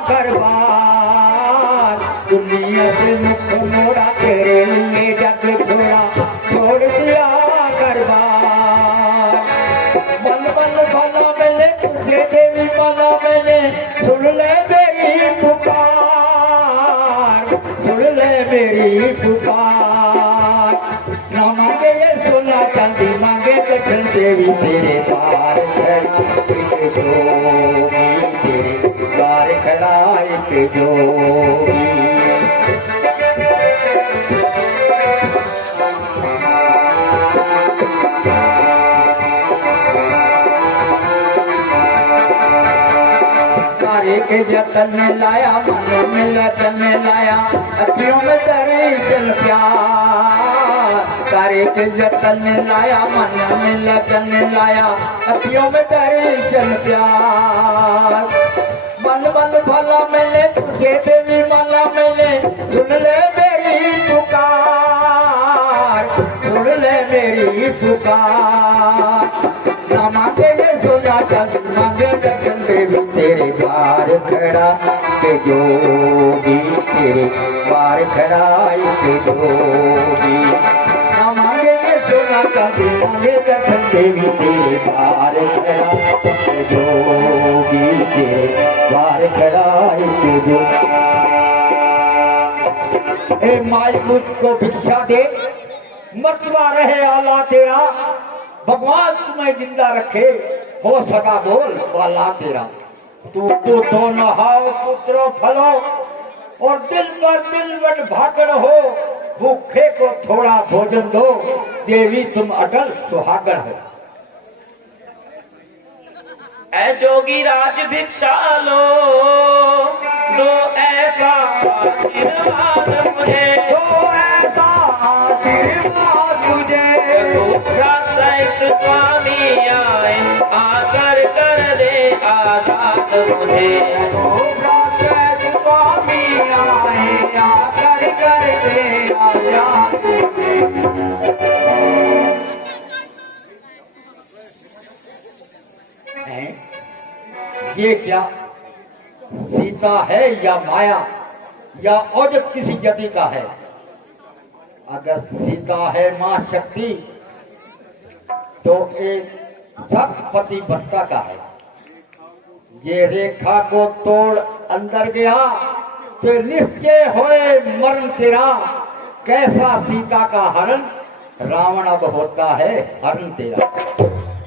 घर बार। दुनिया से मुख मोड़ा, तेरे लिए जग छोड़ा, छोड़ दिया घर बार। बल बल भला मिले तुझे देवी भला मिले, सुन ले मेरी पुकार, सुन ले मेरी पुकार। ना मांगे ये सोना चांदी, मांगे दर्शन देवी। तेरे द्वार खड़ा एक जोगी, तेरे द्वार खड़ा एक जोगी। कार्य के जतन लाया, मन में लतन लाया, अखियों में दर्शन प्यार। कार्य के जतन लाया, मन में लगन लाया, अखियों में दर्शन प्यार। बल बल भला मिले तुझे देवी माला मिले, सुन ले मेरी पुकार, सुन ले मेरी पुकार। ना मांगे ये सोना चांदी, मांगे दर्शन देवी। तेरे द्वार खड़ा के जोगी, तेरे द्वार खड़ा के जोगी। ना मांगे ये सोना चांदी, मांगे दर्शन देवी। तेरे द्वार खड़ा के जोगी, तेरे द्वार खड़ा के जोगी। ए माई मुझको भिक्षा दे, मरतबा रहे आला तेरा। भगवान तुम्हें जिंदा रखे, हो सका बोल वाला तेरा। तू तो नहाओ पुत्रो फलो, और दिल पर भागण हो। भूखे को थोड़ा भोजन दो, देवी तुम अटल सुहागण हो। ऐ जोगी राज भिक्षा लो, दो ऐसा आशीर्वाद मुझे, तो ऐसा आशीर्वाद तुझे। सहित स्वामी आए, आकर कर दे आजाद मुझे। स्वामी आए, आकर कर दे आजाद। ये क्या सीता है या माया या और किसी जाति का है? अगर सीता है मां शक्ति तो एक सब पतिव्रता का है। ये रेखा को तोड़ अंदर गया तो निश्चय होए मरण तेरा। कैसा सीता का हरण, रावण अब होता है हरण तेरा।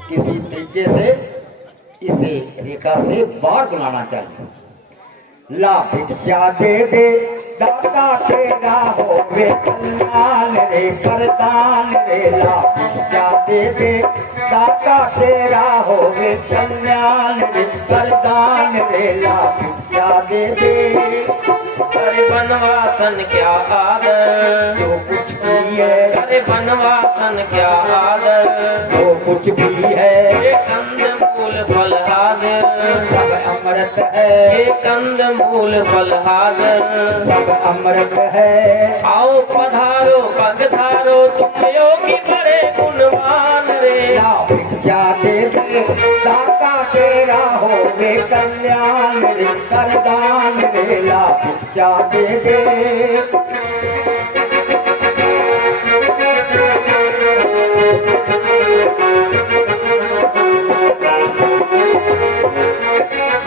किसी तरीके से इसे रेखा से बाहर बुलाना चाहिए। ला भिक्षा दे दे दाता तेरा होवे कल्याण रे वरदान रे। ला भिक्षा दे दे दाता तेरा होवे कल्याण रे वरदान रे। ला भिक्षा दे दे अरे बनवासन क्या आदर, जो कुछ भी है अरे बनवासन क्या आदर, जो कुछ भी है ये कंद मूल फल हाजिर, सब अमृत है, ये कंद मूल फल हाजिर, सब अमृत है। आओ पधारो पगधारो तुम योगी बड़े गुणवान रे, या भिक्षा दे दे दाता तेरा हो वे कल्याण रे, करदान रे ला भिक्षा दे दे।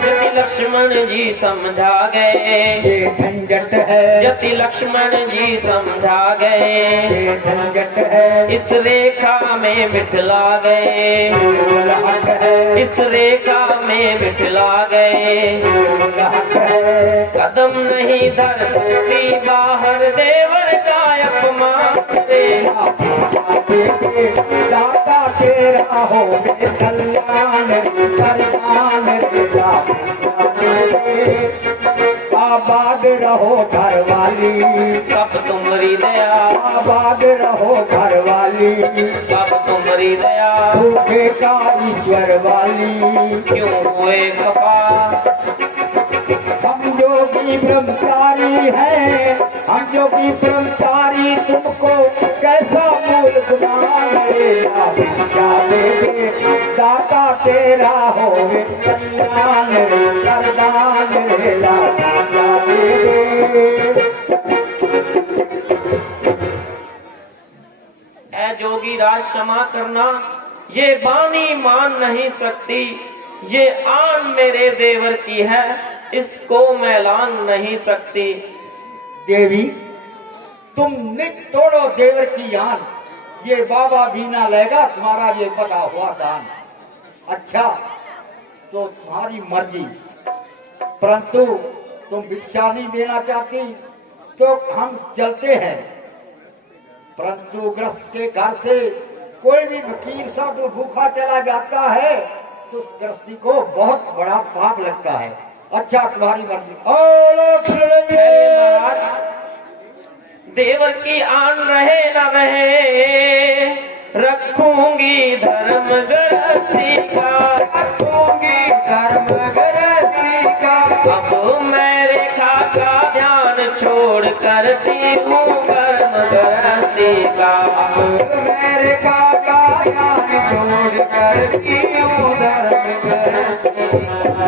यति लक्ष्मण जी समझा गए, ये झंझट है, यति लक्ष्मण जी समझा गए, ये झंझट है, इस रेखा में बिठला गए, उलहट है, इस रेखा में बिठला गए, उलहट है। कदम नहीं धर सकती बाहर देवर का अपमान रे, दाता तेरा हो वे कल्याण करदान तेरा। आबाद रहो घर वाली, सब तुम्हारी दया, आबाद रहो घर वाली, सब तुम्हारी दया, भूखे का ईश्वर वाली। क्यों हुए खपा, हम योगी ब्रह्मचारी हैं, हम योगी ब्रह्मचारी, तुमको कैसा मूल गुमान देगा, भिक्षा देंगे दाता तेरा होवे कल्याण रे, करदान रे ला भिक्षा देंगे। ऐ जोगी राज क्षमा करना, ये बानी मान नहीं सकती, ये आन मेरे देवर की है, इसको मैं लान नहीं सकती। देवी तुम नित तोड़ो देवर की आन, ये बाबा भी ना लेगा तुम्हारा ये पता हुआ दान। अच्छा तो तुम्हारी मर्जी, परंतु तुम भिक्षा नहीं देना चाहती तो हम चलते हैं, परंतु ग्रस्त के घर से कोई भी फकीर साधु भूखा चला जाता है तो उस गृहस्थी को बहुत बड़ा पाप लगता है। अच्छा तुम्हारी मर्जी। महाराज देवर की आन रहे न रहे, रखूंगी धर्म गृहस्थी का, रखूंगी धर्म गृहस्थी का। अब मैं रेखा का ध्यान छोड़ करती हूँ कर्म गृहस्थी का, मैं रेखा का ध्यान छोड़ करती हूँ धर्म गृहस्थी का।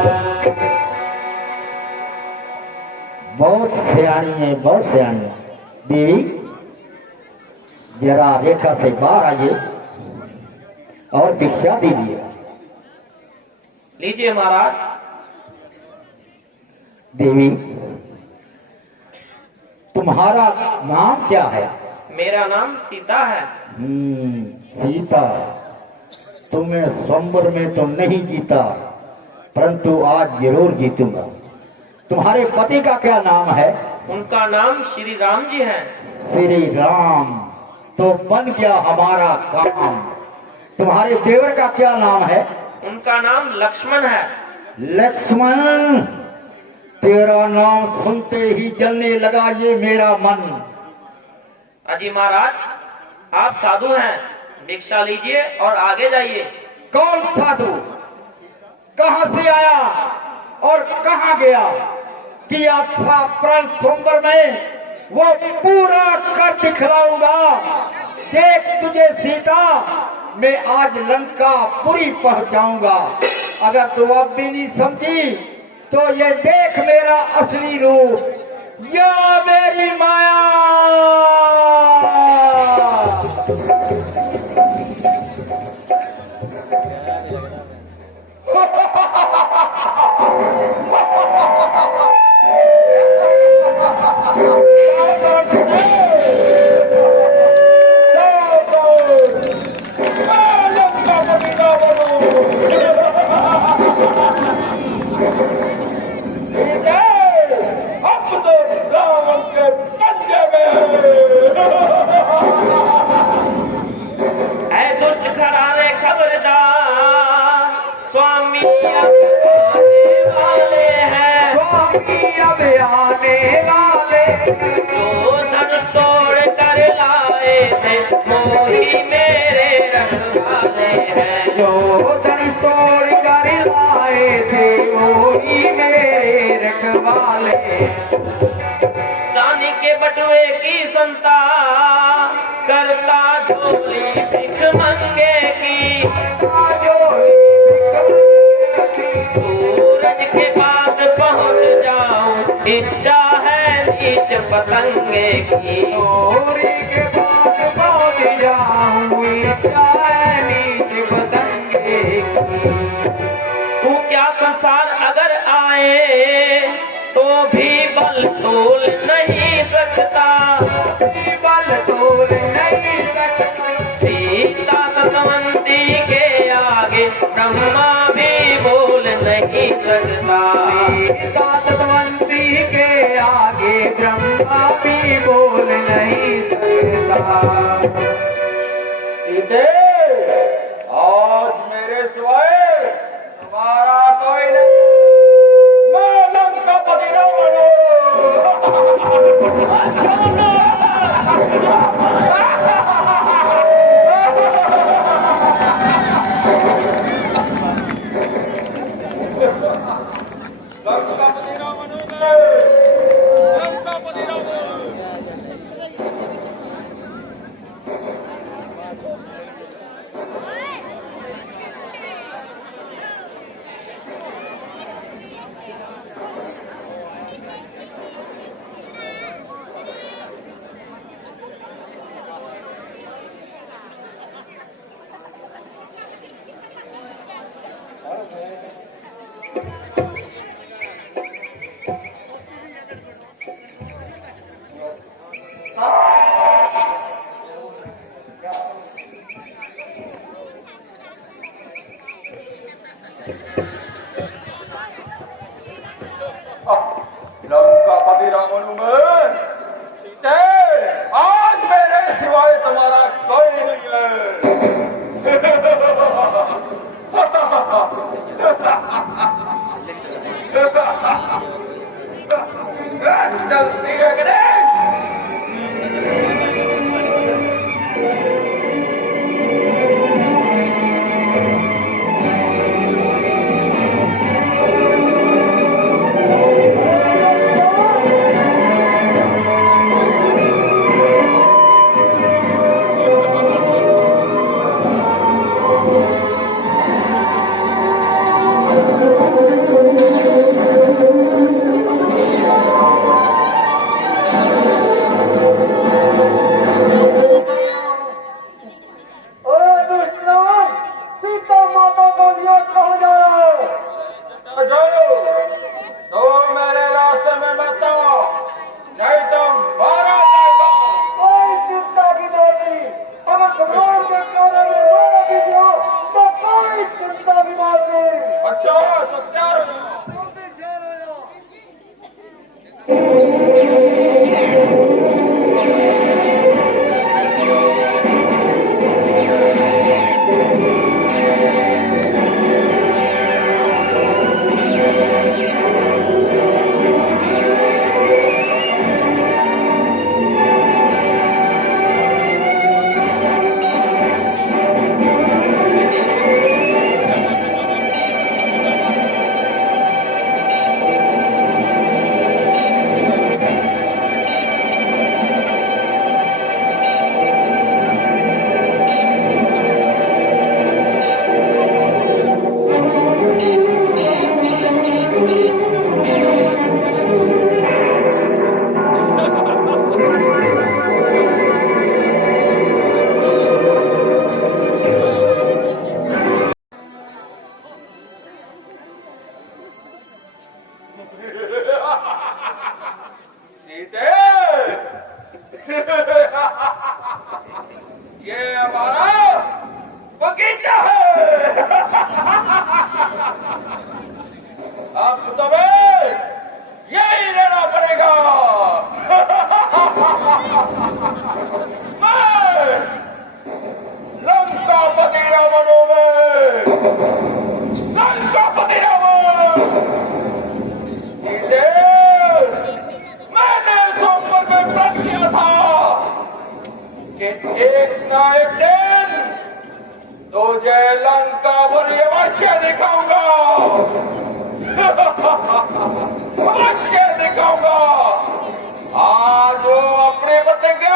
बहुत सियाणी है, बहुत सियाणी है। देवी जरा रेखा से बाहर आइए और भिक्षा दीजिए। लीजिए महाराज। देवी तुम्हारा नाम क्या है? मेरा नाम सीता है। सीता, तुम्हें स्वयंवर में तो नहीं जीता, परंतु आज जरूर जीतूंगा। तुम्हारे पति का क्या नाम है? उनका नाम श्री राम जी है। श्री राम, तो बन गया हमारा काम। तुम्हारे देवर का क्या नाम है? उनका नाम लक्ष्मण है। लक्ष्मण, तेरा नाम सुनते ही जलने लगा ये मेरा मन। अजी महाराज आप साधु हैं, भिक्षा लीजिए और आगे जाइए। कौन साधु? कहां से आया और कहां गया? किया था प्रण सोमवार में, वो पूरा कर दिखलाऊंगा। देख तुझे सीता, मैं आज लंका पुरी पहुंचाऊंगा। अगर तू अब भी नहीं समझी तो ये देख मेरा असली रूप, या मेरी माया। अब तो रावण के पंजे जो धनुष तोड़ कर लाए थे मोही मेरे रखवाले हैं। जो धनुष तोड़ कर लाए थे वही मेरे रखवाले। रानी के बटुए की संता करता झोली भिख मंगे की। सूरज के पास पहुंच जाऊं इच्छा है नीच पतंगे की। सूर्य के पास पहुंच जाऊं इच्छा है नीच पतंगे की। तू क्या संसार अगर आए तो भी बल तोल नहीं सकता। बल तोल नहीं सकता। सीता सतवंती के आगे ब्रह्मा भी बोल नहीं सकता। सीता सतवंती के आगे ब्रह्मा भी बोल नहीं सकता। सीते आज मेरे सिवाय तुम्हारा कोई नहीं। मैं लंका पति रावण हूँ। एक ना एक दिन तुझे लंका भरी अवश्य दिखाऊंगा। अवश्य दिखाऊंगा। आज वो अपने पतंगे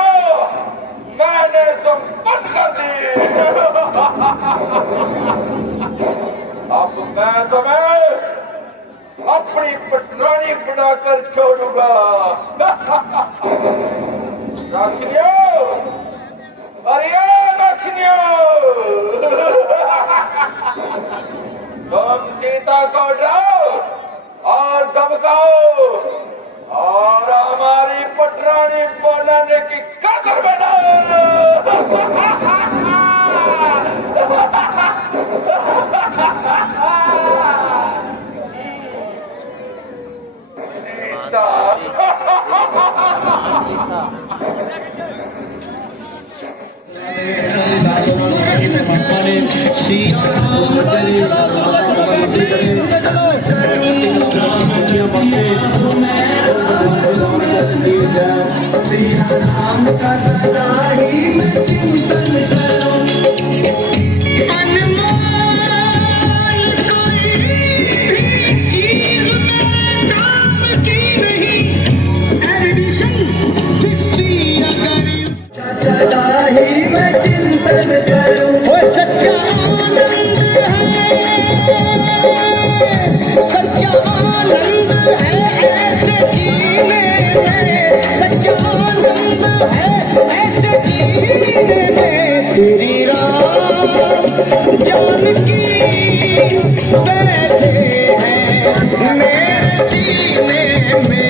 मैंने संपन्न कर दी। अब मैं तुम्हें अपनी पटरानी बनाकर छोड़ूंगा। राक्षियों, अरे राक्षियों, तुम सीता को उठाओ और धमकाओ और हमारी पटरानी बनाने की कदर बनाओ। तेरी राम जानकी बैठे हैं मेरे सीने में।